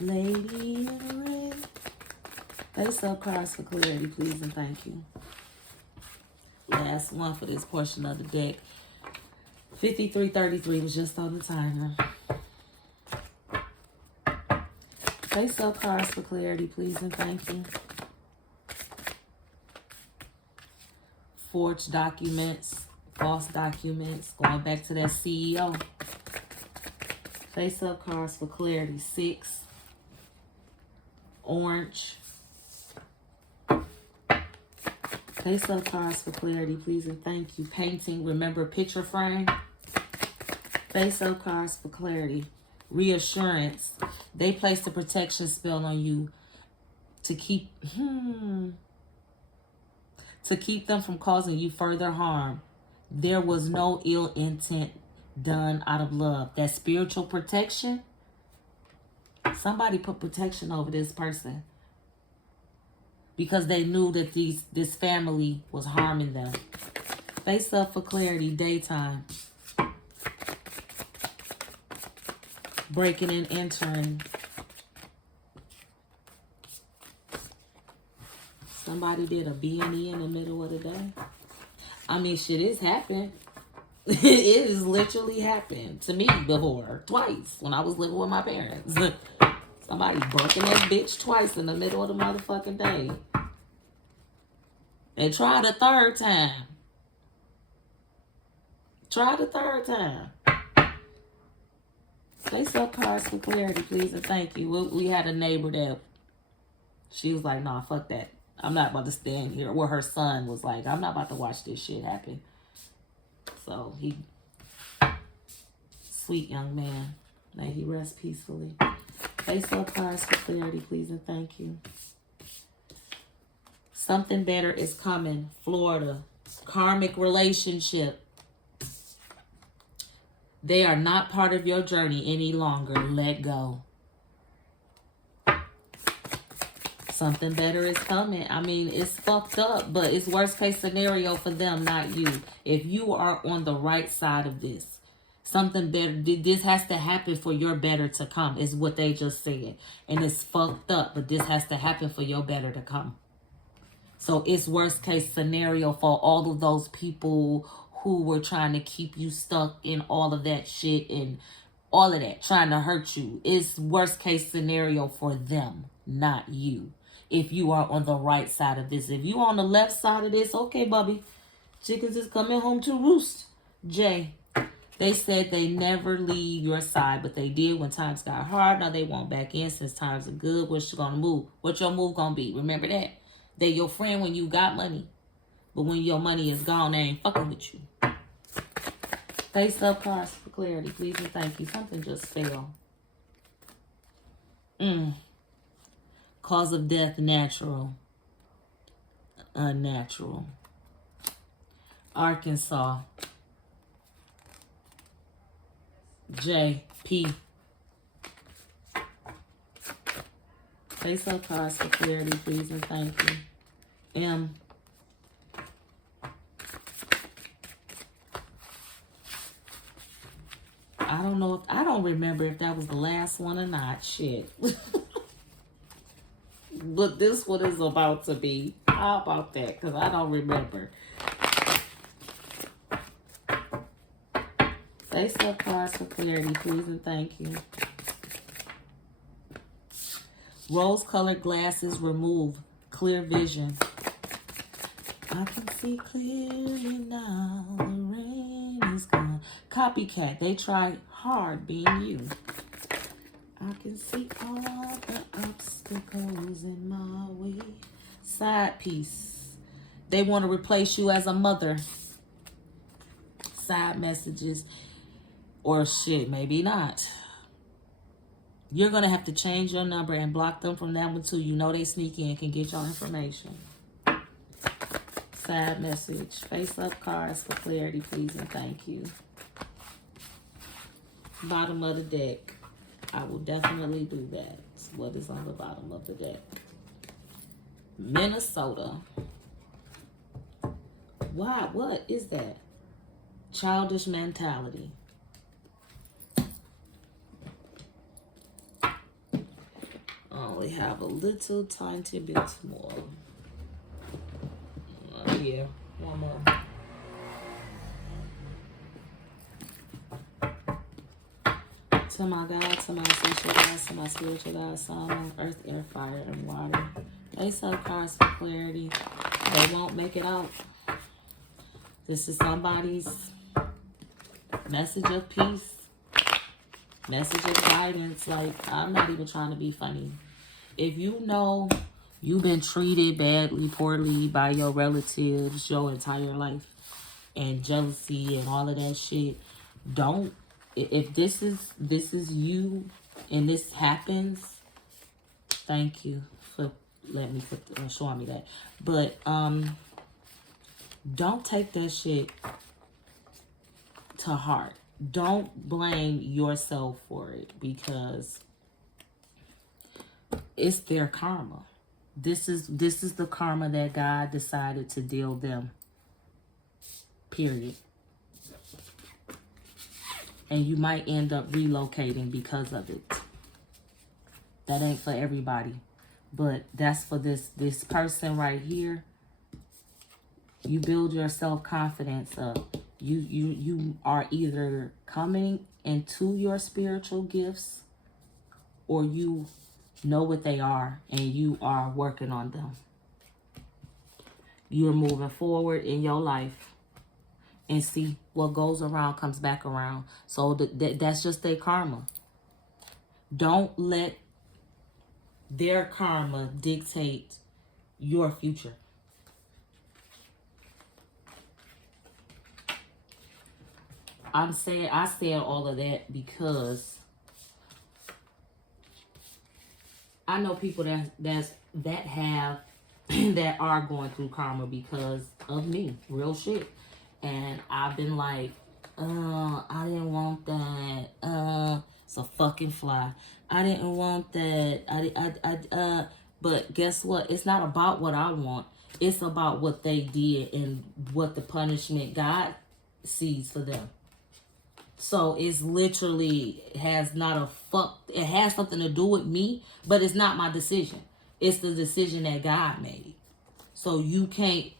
Lady in red. Face up cards for clarity, please and thank you. Last one for this portion of the deck. 5333 was just on the timer. Face up cards for clarity, please and thank you. Forged documents, false documents, going back to that CEO. Face up cards for clarity. 6. Orange. Face up cards for clarity, please and thank you. Painting, remember picture frame. Face up cards for clarity. Reassurance. They placed a protection spell on you to keep them from causing you further harm. There was no ill intent done out of love. That spiritual protection, somebody put protection over this person because they knew that this family was harming them. Face up for clarity. Daytime. Breaking and entering. Somebody did a B&E in the middle of the day. I mean, shit is happening. It has literally happened to me before, twice, when I was living with my parents. Somebody bucking that bitch twice in the middle of the motherfucking day. And try the third time. Try the third time. Place up cards for clarity, please, and thank you. We had a neighbor that she was like, nah, fuck that. I'm not about to stand here. Where her son was like, I'm not about to watch this shit happen. So he, sweet young man, may he rest peacefully. Face up cards for clarity, please, and thank you. Something better is coming. Florida. Karmic relationship. They are not part of your journey any longer. Let go. Something better is coming. I mean, it's fucked up, but it's worst case scenario for them, not you. If you are on the right side of this, something better, this has to happen for your better to come, is what they just said. And it's fucked up, but this has to happen for your better to come. So it's worst case scenario for all of those people who were trying to keep you stuck in all of that shit and all of that, trying to hurt you. It's worst case scenario for them, not you. If you are on the right side of this. If you on the left side of this, okay, Bubby. Chickens is coming home to roost. Jay. They said they never leave your side, but they did when times got hard. Now they want back in since times are good. What's you gonna move? What your move gonna be? Remember that. They your friend when you got money. But when your money is gone, they ain't fucking with you. Face up cards for clarity, please and thank you. Something just fell. Cause of death, natural. Unnatural. Arkansas. J.P. Face up cards for clarity, please and thank you. M. I don't know if, I don't remember if that was the last one or not. Shit. But this one is about to be. How about that? Because I don't remember. Face up cards for clarity, please and thank you. Rose-colored glasses remove. Clear vision. I can see clearly now. The rain is gone. Copycat. They try hard being you. I can see all the obstacles in my way. Side piece. They want to replace you as a mother. Side messages. Or shit, maybe not. You're going to have to change your number and block them from that one too. You know they sneak in, can get your information. Side message. Face up cards for clarity, please and thank you. Bottom of the deck. I will definitely do that. What is on the bottom of the deck? Minnesota. Why? What is that? Childish mentality. I only have a little tiny bit more. Yeah, one more. To my God, to my essential God, to my spiritual God, sun, earth, air, fire, and water. Face up cards for clarity. They won't make it out. This is somebody's message of peace, message of guidance. Like, I'm not even trying to be funny. If you know you've been treated badly, poorly by your relatives your entire life, and jealousy and all of that shit, don't. If this is you and this happens, thank you for letting me showing me that. But don't take that shit to heart. Don't blame yourself for it, because it's their karma. This is the karma that God decided to deal them. Period. And you might end up relocating because of it. That ain't for everybody. But that's for this person right here. You build your self-confidence up. You are either coming into your spiritual gifts, or you know what they are and you are working on them. You're moving forward in your life, and see, what goes around comes back around. So that's just their karma. Don't let their karma dictate your future. I said all of that because I know people that have that are going through karma because of me, real shit. And I've been like, I didn't want that. It's a fucking fly. I didn't want that. But guess what? It's not about what I want. It's about what they did and what the punishment God sees for them. So it's literally it has something to do with me, but it's not my decision. It's the decision that God made. So you can't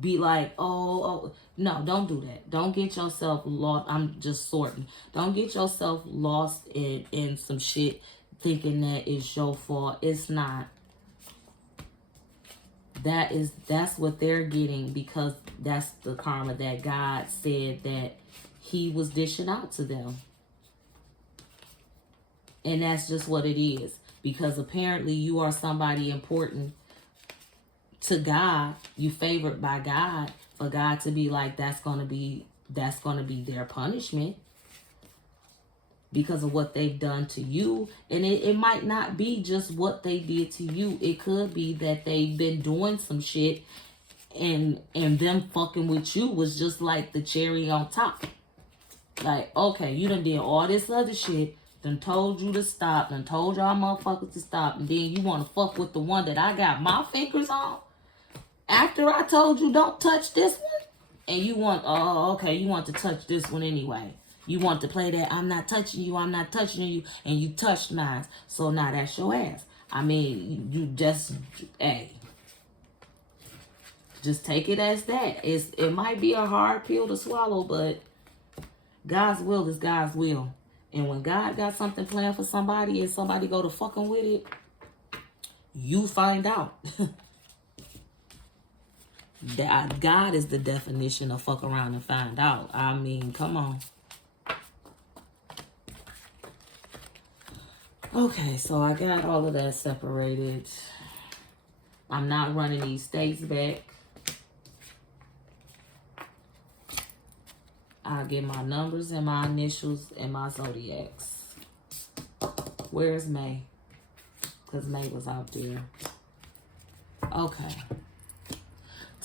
be like, oh, no, don't do that. Don't get yourself lost. I'm just sorting. Don't get yourself lost in some shit thinking that it's your fault. It's not. That's what they're getting, because that's the karma that God said that he was dishing out to them. And that's just what it is. Because apparently you are somebody important to God. You favored by God, for God to be like, that's gonna be their punishment because of what they've done to you. And it might not be just what they did to you. It could be that they've been doing some shit, and them fucking with you was just like the cherry on top. Like, okay, you done did all this other shit, done told you to stop, done told y'all motherfuckers to stop, and then you want to fuck with the one that I got my fingers on after I told you don't touch this one? And you want, you want to touch this one anyway. You want to play that I'm not touching you, and you touched mine. So now that's your ass. I mean, you just, hey, just take it as that. It might be a hard pill to swallow, but God's will is God's will. And when God got something planned for somebody and somebody go to fucking with it, you find out. That God is the definition of fuck around and find out. I mean, come on. Okay, so I got all of that separated. I'm not running these states back. I'll get my numbers and my initials and my zodiacs. Where's May? Because May was out there. Okay.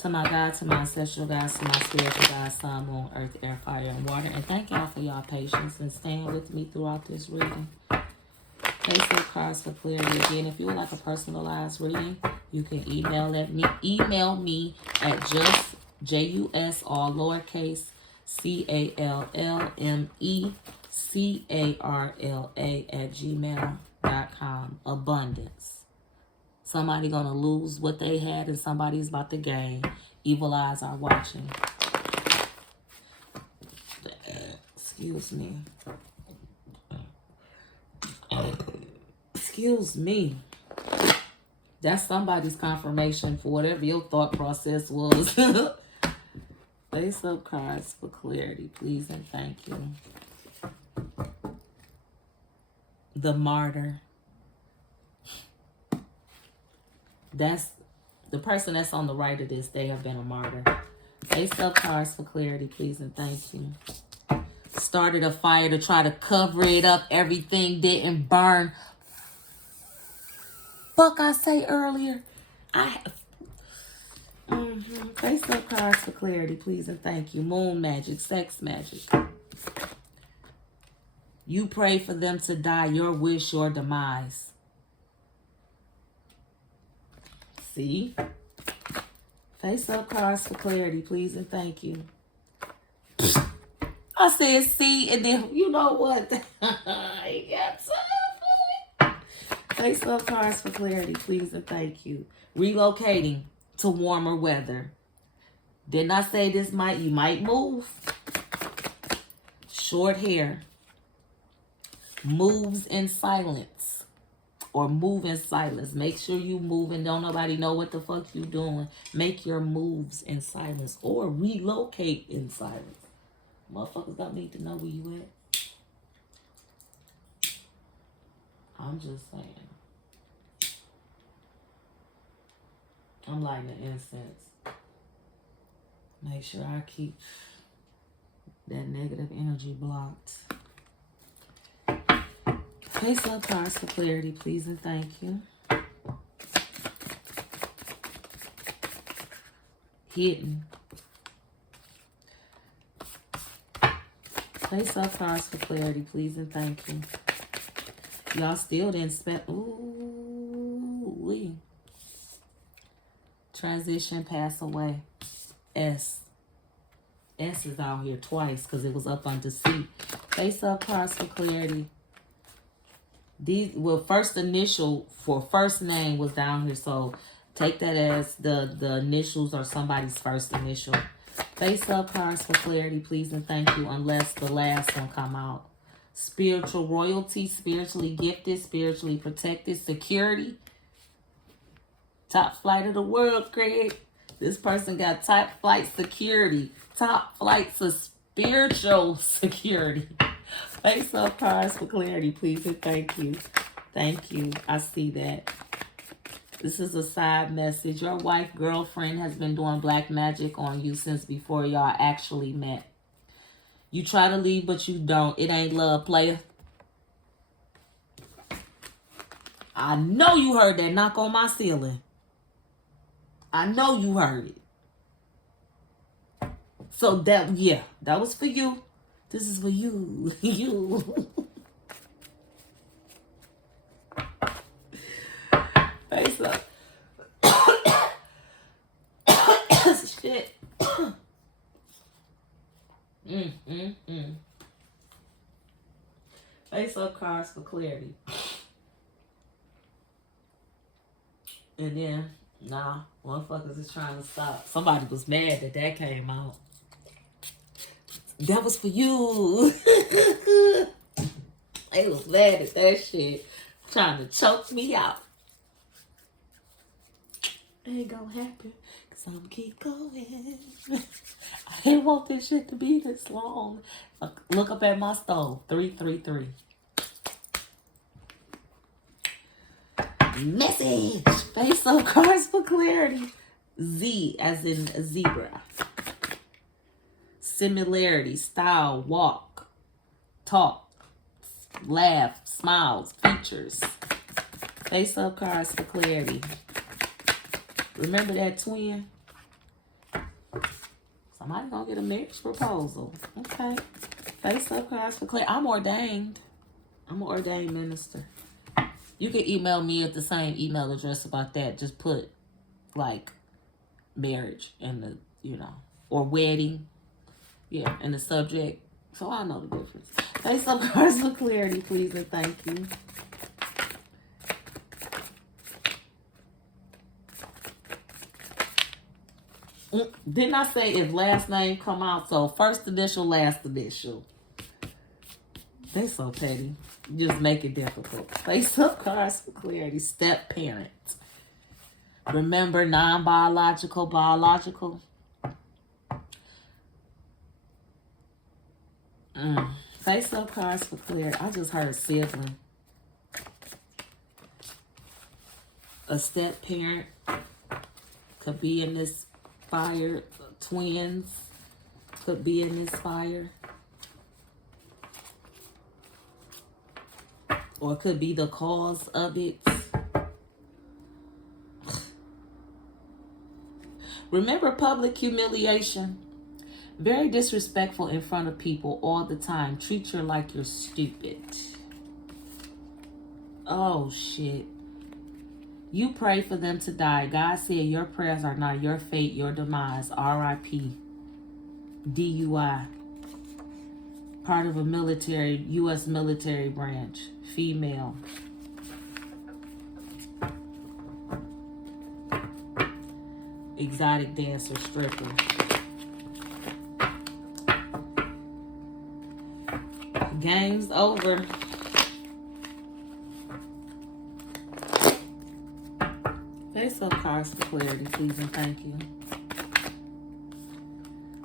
To my God, to my ancestral guides, to my spiritual guides, sun, moon, earth, air, fire, and water. And thank y'all for y'all patience and staying with me throughout this reading. Face of cards for clarity. Again, if you would like a personalized reading, you can email me at just, all lowercase, CalmeCarla@gmail.com. Abundance. Somebody gonna lose what they had and somebody's about to gain. Evil eyes are watching. Excuse me. Excuse me. That's somebody's confirmation for whatever your thought process was. Face up cards for clarity, please and thank you. The martyr. That's the person that's on the right of this. They have been a martyr. Face up cards for clarity, please and thank you. Started a fire to try to cover it up. Everything didn't burn. Fuck I say earlier. Face up cards for clarity, please and thank you. Moon magic, sex magic. You pray for them to die. Your wish, your demise. See? Face up cards for clarity, please and thank you. I said see, and then you know what? I got time for it. Face up cards for clarity, please and thank you. Relocating to warmer weather. Didn't I say you might move? short hair, moves in silence, or move in silence. Make sure you move and don't nobody know what the fuck you doing. Make your moves in silence or relocate in silence. Motherfuckers don't need to know where you at. I'm just saying. I'm lighting the incense. Make sure I keep that negative energy blocked. Face up cards for clarity, please and thank you. Hidden. Face up cards for clarity, please and thank you. Y'all still didn't spend. Ooh, transition, pass away. S is out here twice because it was up under C. Face up cards for clarity. These, well, first initial for first name was down here, so take that as the initials or somebody's first initial. Face up cards for clarity, please and thank you, unless the last one come out. Spiritual royalty, spiritually gifted, spiritually protected, security. Top flight of the world, Craig. This person got top flight security. Top flights of spiritual security. Face up cards for clarity, please and thank you. Thank you. I see that. This is a side message. Your wife, girlfriend has been doing black magic on you since before y'all actually met. You try to leave, but you don't. It ain't love, player. I know you heard that knock on my ceiling. I know you heard it. So that, yeah, that was for you. This is for you. You. Face up. Shit. Face up cards for clarity. And then, nah, motherfuckers is trying to stop. Somebody was mad that that came out. That was for you. They was mad at that shit. Trying to choke me out. Ain't gonna happen. Cause I'm keep going. I didn't want this shit to be this long. Look up at my stove. 333. Message. Face up cards for clarity. Z as in zebra. Similarity, style, walk, talk, laugh, smiles, features. Face up cards for clarity. Remember that twin? Somebody gonna get a marriage proposal. Okay. Face up cards for clarity. I'm ordained. I'm an ordained minister. You can email me at the same email address about that. Just put, like, marriage in the, you know, or wedding. Yeah, in the subject. So I know the difference. Face up cards for clarity, please, and thank you. Didn't I say if last name come out? So first initial, last initial. They so petty. Just make it difficult. Face up cards for clarity. Step parent. Remember non-biological, biological. Face up cards for clarity. I just heard sibling. A step parent could be in this fire. Twins could be in this fire. Or it could be the cause of it. Remember public humiliation? Very disrespectful in front of people all the time. Treat you like you're stupid. Oh, shit. You pray for them to die. God said your prayers are not your fate, your demise. R.I.P. DUI. Part of a military, U.S. military branch. Female. Exotic dancer, stripper. Game's over. Face up cards for clarity, please and thank you.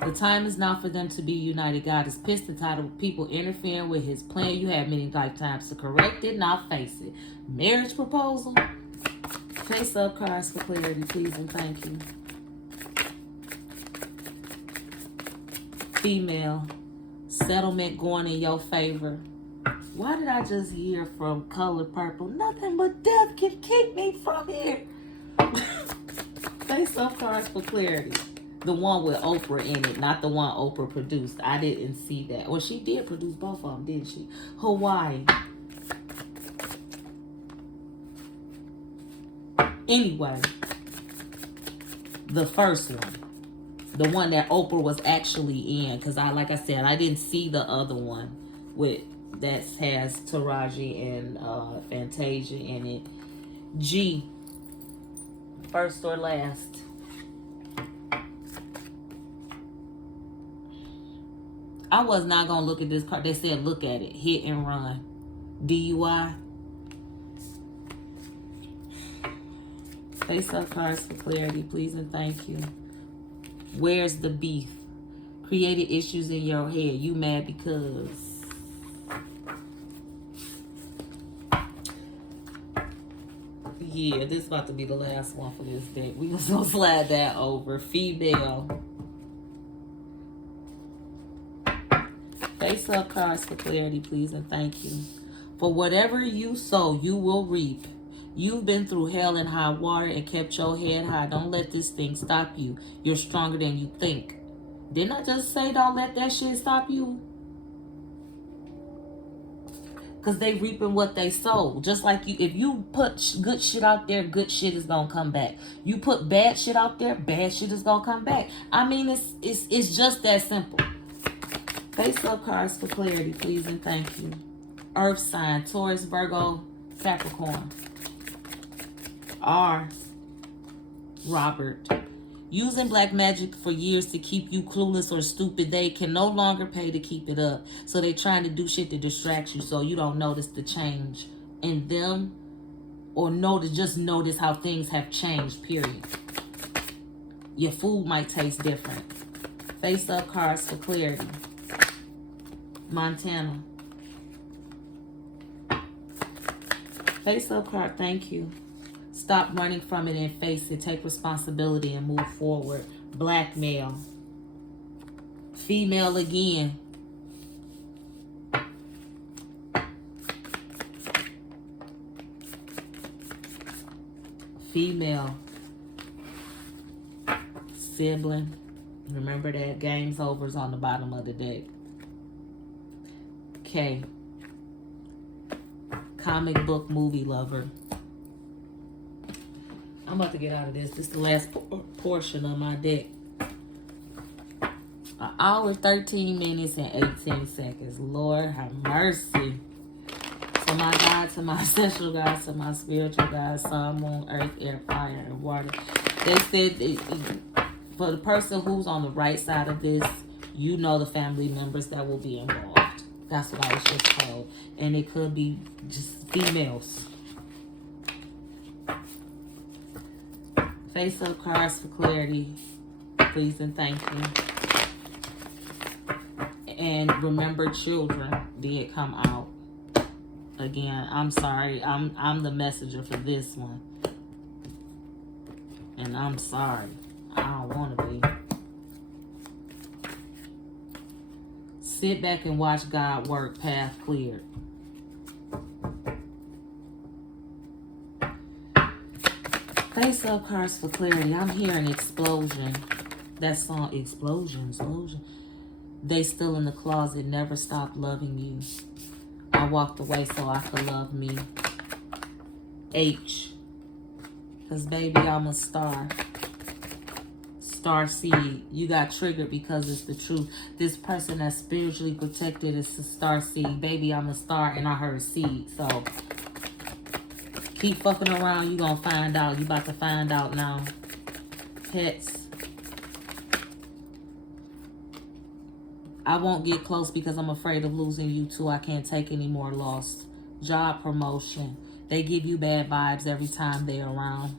The time is now for them to be united. God is pissed and tired of people interfering with his plan. You have many lifetimes to correct it, not face it. Marriage proposal. Face up cards for clarity, please and thank you. Female. Settlement going in your favor. Why did I just hear from color purple? Nothing but death can keep me from here. Face up cards for clarity. The one with Oprah in it, not the one Oprah produced. I didn't see that. Well, she did produce both of them, didn't she? Hawaii. Anyway, the first one. The one that Oprah was actually in. Because like I said, I didn't see the other one with that has Taraji and Fantasia in it. G. First or last. I was not going to look at this card. They said look at it. Hit and run. DUI. Face up cards for clarity, please and thank you. Where's the beef? Created issues in your head. You mad because... Yeah, this is about to be the last one for this deck. We're going to slide that over. Female. Face up cards for clarity, please, and thank you. For whatever you sow, you will reap. You've been through hell and high water and kept your head high. Don't let this thing stop you. You're stronger than you think. Didn't I just say don't let that shit stop you? Because they reaping what they sow. Just like you, if you put good shit out there, good shit is going to come back. You put bad shit out there, bad shit is going to come back. I mean, it's just that simple. Face up cards for clarity, please and thank you. Earth sign, Taurus, Virgo, Capricorn. R. Robert. Using black magic for years to keep you clueless or stupid. They can no longer pay to keep it up. So they trying to do shit to distract you so you don't notice the change in them. Or just notice how things have changed, period. Your food might taste different. Face up cards for clarity. Montana. Face up card, thank you. Stop running from it and face it. Take responsibility and move forward. Blackmail. Female again. Female. Sibling. Remember that game's over is on the bottom of the deck. K. Comic book movie lover. I'm about to get out of this. This is the last portion of my deck. 1 hour, 13 minutes, and 18 seconds. Lord have mercy. To my God, to my ancestral God, to my spiritual God, sun, moon, earth, air, fire, and water. They said for the person who's on the right side of this, you know the family members that will be involved. That's what I was just told. And it could be just females. Face up cards for clarity, please and thank you. And remember, children did come out. Again, I'm sorry. I'm the messenger for this one. And I'm sorry. I don't want to be. Sit back and watch God work. Path cleared. Face up cards for clarity. I'm hearing explosion. That song, explosion. They still in the closet. Never stopped loving you. I walked away so I could love me. H. Because baby, I'm a star. Star seed. You got triggered because it's the truth. This person that's spiritually protected is a star seed. Baby, I'm a star and I heard seed. So keep fucking around. You gonna find out. You about to find out now. Pets. I won't get close because I'm afraid of losing you too. I can't take any more loss. Job promotion. They give you bad vibes every time they're around.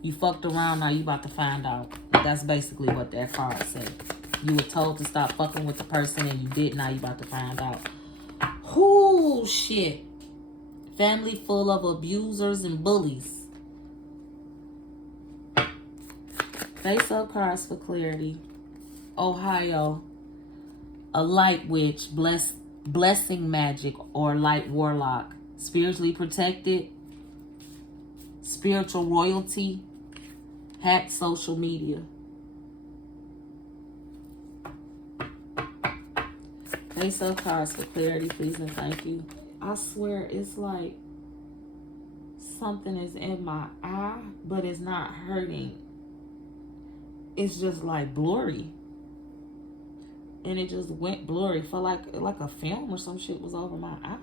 You fucked around, now you about to find out. That's basically what that card said. You were told to stop fucking with the person and you did, now you about to find out. Whoo, shit. Family full of abusers and bullies. Face up cards for clarity. Ohio. A light witch, blessing magic, or light warlock. Spiritually protected. Spiritual royalty. Hacked social media. Face up cards for clarity, please and thank you. I swear it's like something is in my eye, but it's not hurting. It's just like blurry. And it just went blurry. Felt like a film or some shit was over my eye.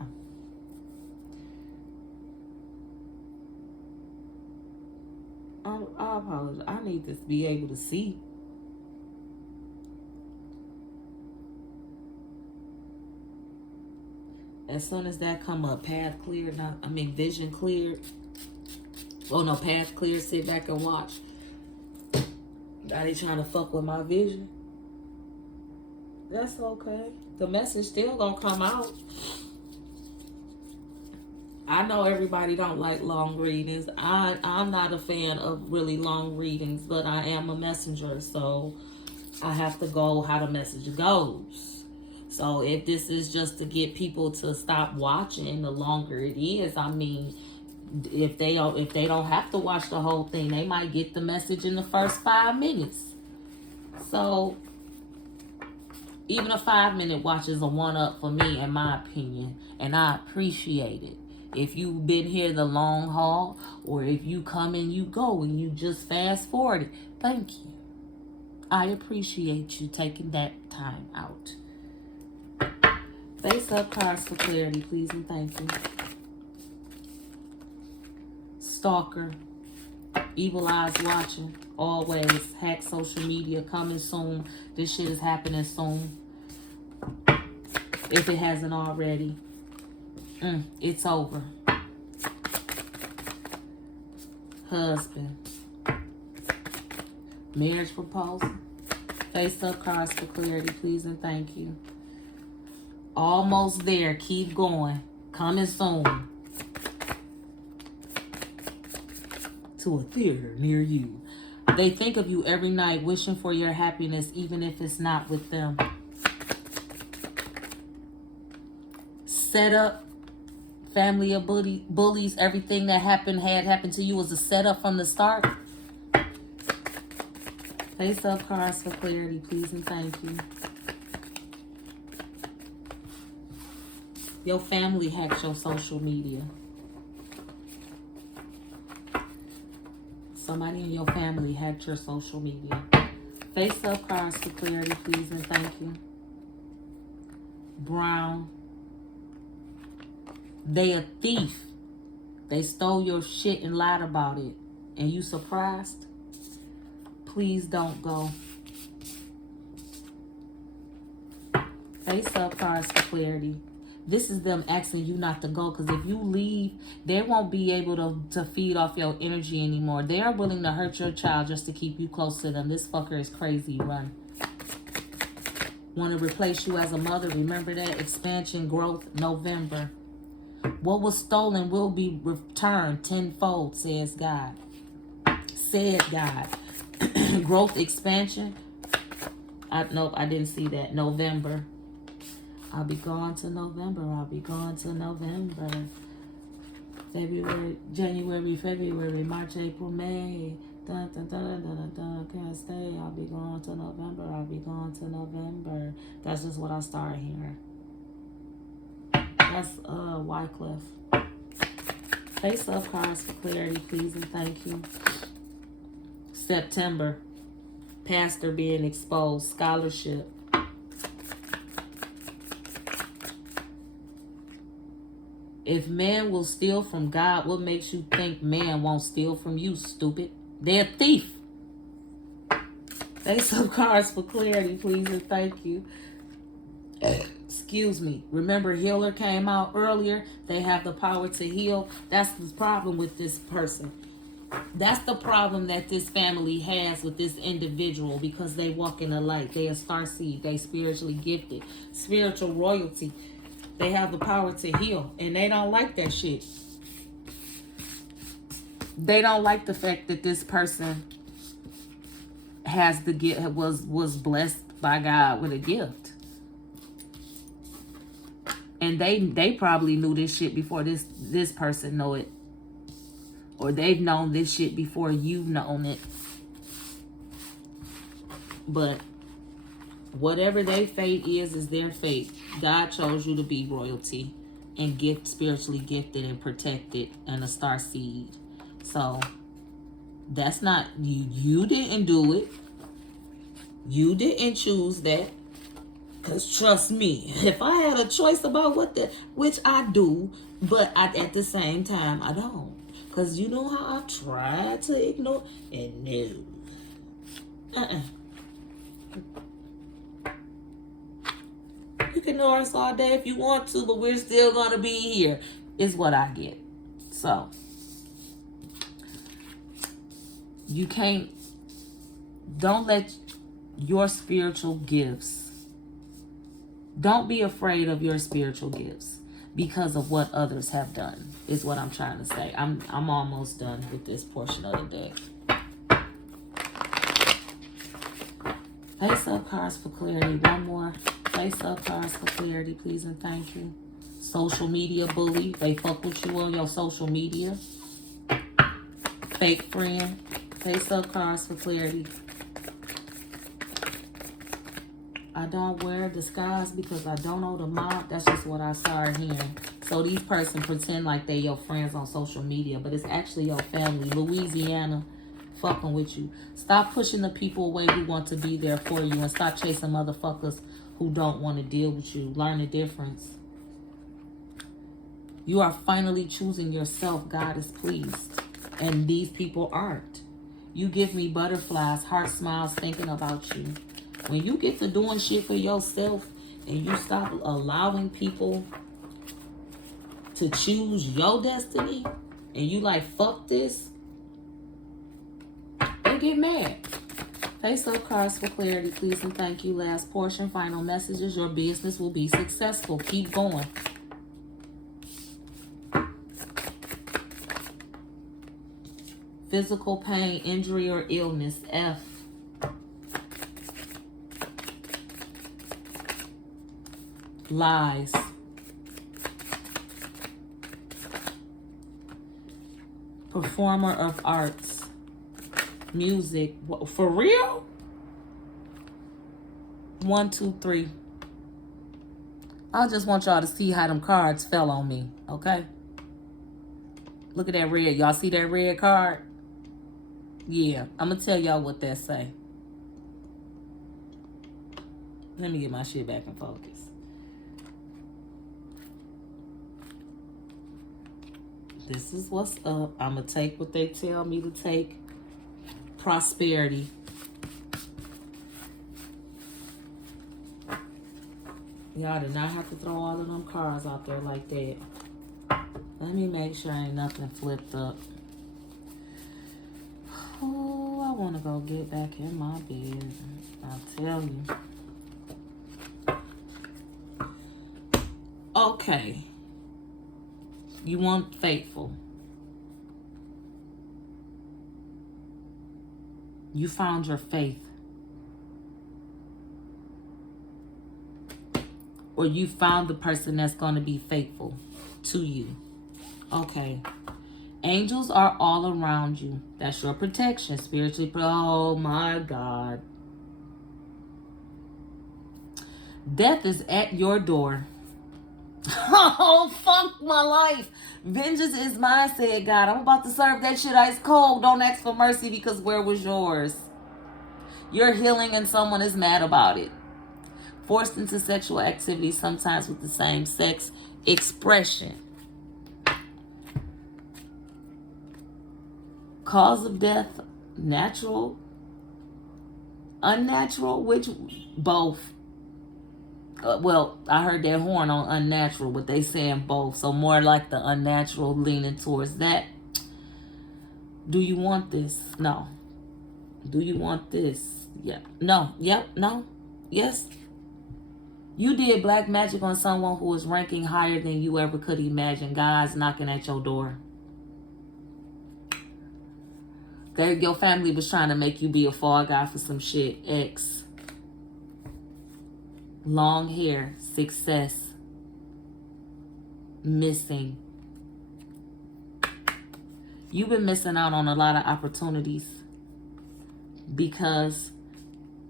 I apologize. I need to be able to see. As soon as that come up, path cleared. Vision cleared. Oh no, path cleared. Sit back and watch. Now they trying to fuck with my vision. That's okay. The message still gonna come out. I know everybody don't like long readings. I'm not a fan of really long readings, but I am a messenger, so I have to go how the message goes. So if this is just to get people to stop watching, the longer it is, I mean, if they don't have to watch the whole thing, they might get the message in the first 5 minutes. So even a 5-minute watch is a 1-up for me, in my opinion, and I appreciate it. If you've been here the long haul, or if you come and you go and you just fast forward it, thank you. I appreciate you taking that time out. Face up cards for clarity, please and thank you. Stalker. Evil eyes watching. Always. Hack social media. Coming soon. This shit is happening soon. If it hasn't already. It's over. Husband. Marriage proposal. Face up cards for clarity, please and thank you. Almost there. Keep going. Coming soon. To a theater near you. They think of you every night, wishing for your happiness, even if it's not with them. Set up. Family of bullies. Everything that had happened to you was a setup from the start. Face up cards for clarity, please and thank you. Your family hacked your social media. Somebody in your family hacked your social media. Face up cards for clarity, please and thank you. Brown. They a thief. They stole your shit and lied about it. And you surprised? Please don't go. Face up cards for clarity. This is them asking you not to go, because if you leave, they won't be able to feed off your energy anymore. They are willing to hurt your child just to keep you close to them. This fucker is crazy. Run. Want to replace you as a mother. Remember that. Expansion, growth, November. What was stolen will be returned tenfold, says God. Said God. Growth, expansion. Nope, I didn't see that. November. I'll be gone to November. I'll be gone to November. February, January, February, March, April, May. Dun, dun, dun, dun, dun, dun, can't stay. I'll be gone to November. I'll be gone to November. That's just what I started hearing. That's Wycliffe. Face up cards for clarity, please and thank you. September. Pastor being exposed. Scholarship. If man will steal from God, what makes you think man won't steal from you, stupid? They're a thief. Face up cards for clarity, please and thank you. Excuse me. Remember, healer came out earlier. They have the power to heal. That's the problem with this person. That's the problem that this family has with this individual, because they walk in the light. They are starseed. They spiritually gifted. Spiritual royalty. They have the power to heal. And they don't like that shit. They don't like the fact that this person has the gift, was blessed by God with a gift. And they probably knew this shit before this person know it. Or they've known this shit before you've known it. But whatever their fate is their fate. God chose you to be royalty and spiritually gifted and protected and a star seed. So that's not you. You didn't do it. You didn't choose that. Because trust me, if I had a choice about which I do, but at the same time, I don't. Because you know how I tried to ignore, and no. You can ignore us all day if you want to, but we're still going to be here, is what I get. So, you can't, don't let your spiritual gifts, don't be afraid of your spiritual gifts because of what others have done, is what I'm trying to say. I'm almost done with this portion of the deck. Face up cards for clarity. One more. Face up cards for clarity, please and thank you. Social media bully. They fuck with you on your social media. Fake friend. Face up cards for clarity. I don't wear disguise because I don't know the mob. That's just what I started hearing. So these person pretend like they your friends on social media, but it's actually your family. Louisiana fucking with you. Stop pushing the people away who want to be there for you, and stop chasing motherfuckers who don't want to deal with you. Learn the difference. You are finally choosing yourself. God is pleased. And these people aren't. You give me butterflies, heart smiles thinking about you. When you get to doing shit for yourself and you stop allowing people to choose your destiny and you like, fuck this, they get mad. Face up cards for clarity, please and thank you. Last portion, final messages. Your business will be successful. Keep going. Physical pain, injury, or illness. F. Lies. Performer of arts. Music. For real? 1, 2, 3. I just want y'all to see how them cards fell on me, okay? Look at that red. Y'all see that red card? Yeah, I'm going to tell y'all what that say. Let me get my shit back in focus. This is what's up. I'm going to take what they tell me to take. Prosperity. Y'all did not have to throw all of them cards out there like that. Let me make sure ain't nothing flipped up. Oh, I want to go get back in my bed. I'll tell you. Okay. You want faithful. You found your faith. Or you found the person that's going to be faithful to you. Okay. Angels are all around you. That's your protection. Spiritually. Oh my God. Death is at your door. Oh, fuck my life. Vengeance is mine, said God. I'm about to serve that shit ice cold. Don't ask for mercy because where was yours? You're healing and someone is mad about it. Forced into sexual activity, sometimes with the same sex expression. Cause of death, natural. Unnatural, which both. Well, I heard that horn on unnatural, but they saying both. So more like the unnatural, leaning towards that. Do you want this? No. Do you want this? Yeah. No. Yep. No. Yes. You did black magic on someone who is ranking higher than you ever could imagine. God's knocking at your door. Your family was trying to make you be a fall guy for some shit. X. Long hair. Success. Missing. You've been missing out on a lot of opportunities because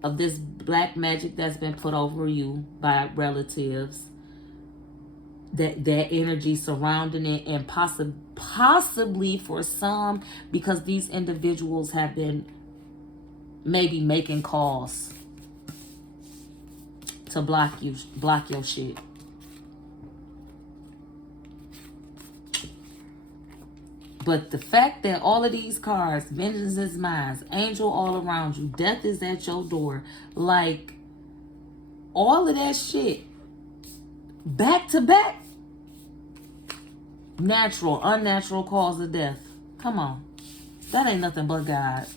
of this black magic that's been put over you by relatives. That energy surrounding it, and possibly for some, because these individuals have been maybe making calls to block your shit. But the fact that all of these cards, vengeance is mine, angel all around you, death is at your door, like all of that shit, back to back, natural, unnatural cause of death. Come on. That ain't nothing but God.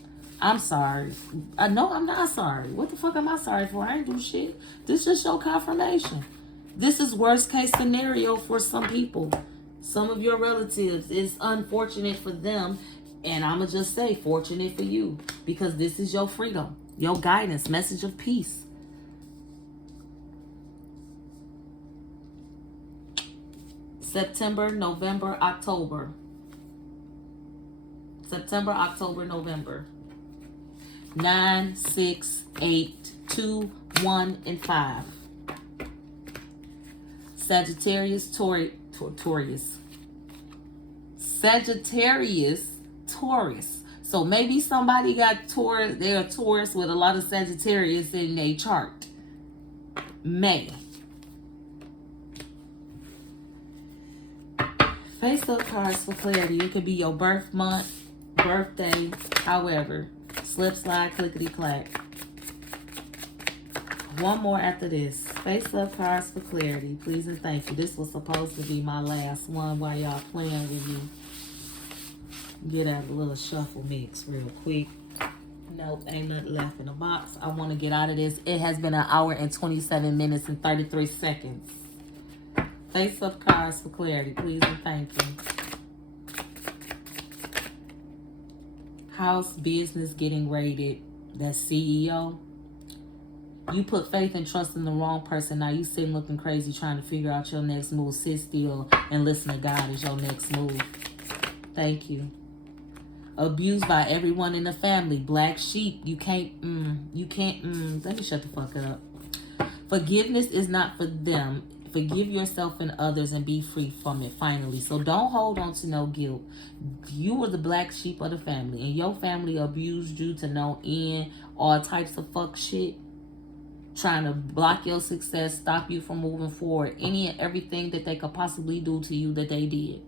I'm sorry. I know I'm not sorry. What the fuck am I sorry for? I ain't do shit. This just show confirmation. This is worst case scenario for some people. Some of your relatives, it's unfortunate for them, and I'ma just say fortunate for you, because this is your freedom, your guidance, message of peace. September, November, October. September, October, November. 9, 6, 8, 2, 1, and 5. Sagittarius, Taurus. Sagittarius, Taurus. So maybe somebody got Taurus. They're a Taurus with a lot of Sagittarius in their chart. May. Face up cards for clarity. It could be your birth month, birthday, however. Slip, slide, clickety, clack. One more after this. Face up cards for clarity. Please and thank you. This was supposed to be my last one while y'all playing with me. Get out a little shuffle mix real quick. Nope, ain't nothing left in the box. I want to get out of this. It has been an hour and 27 minutes and 33 seconds. Face up cards for clarity. Please and thank you. House, business getting raided. That's CEO. You put faith and trust in the wrong person. Now you sitting looking crazy trying to figure out your next move. Sit still and listen to God is your next move. Thank you. Abused by everyone in the family. Black sheep. You can't, let me shut the fuck up. Forgiveness is not for them. Forgive yourself and others and be free from it finally. So don't hold on to no guilt. You were the black sheep of the family, and your family abused you to no end. All types of fuck shit. Trying to block your success, stop you from moving forward. Any and everything that they could possibly do to you that they did.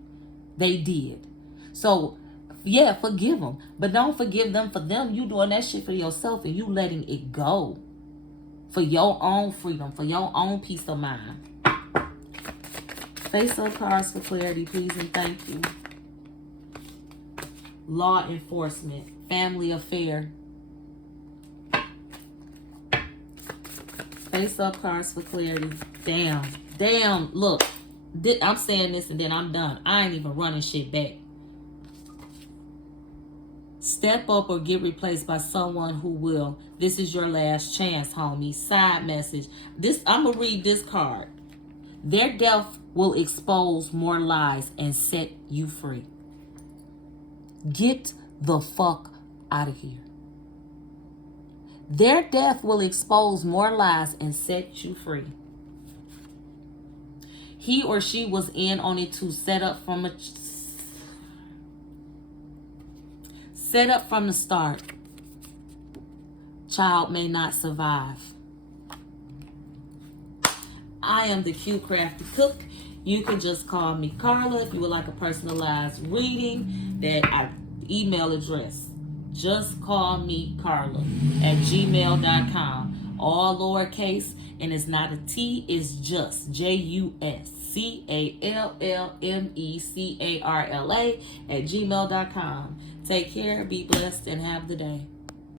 They did. So, yeah, forgive them. But don't forgive them for them. You doing that shit for yourself and you letting it go. For your own freedom. For your own peace of mind. Face up cards for clarity, please and thank you. Law enforcement. Family affair. Face up cards for clarity. Damn. Look, I'm saying this and then I'm done. I ain't even running shit back. Step up or get replaced by someone who will. This is your last chance, homie. Side message. I'm going to read this card. Their death will expose more lies and set you free. Get the fuck out of here. Their death will expose more lies and set you free. He or she was in on it to set up from the start. Child may not survive. I am the CuteCraftieCook. You can just call me Carla if you would like a personalized reading. That email address juscallmecarla at gmail.com. All lowercase, and it's not a T, it's just JUSCALLMECARLA at gmail.com. Take care, be blessed, and have the day.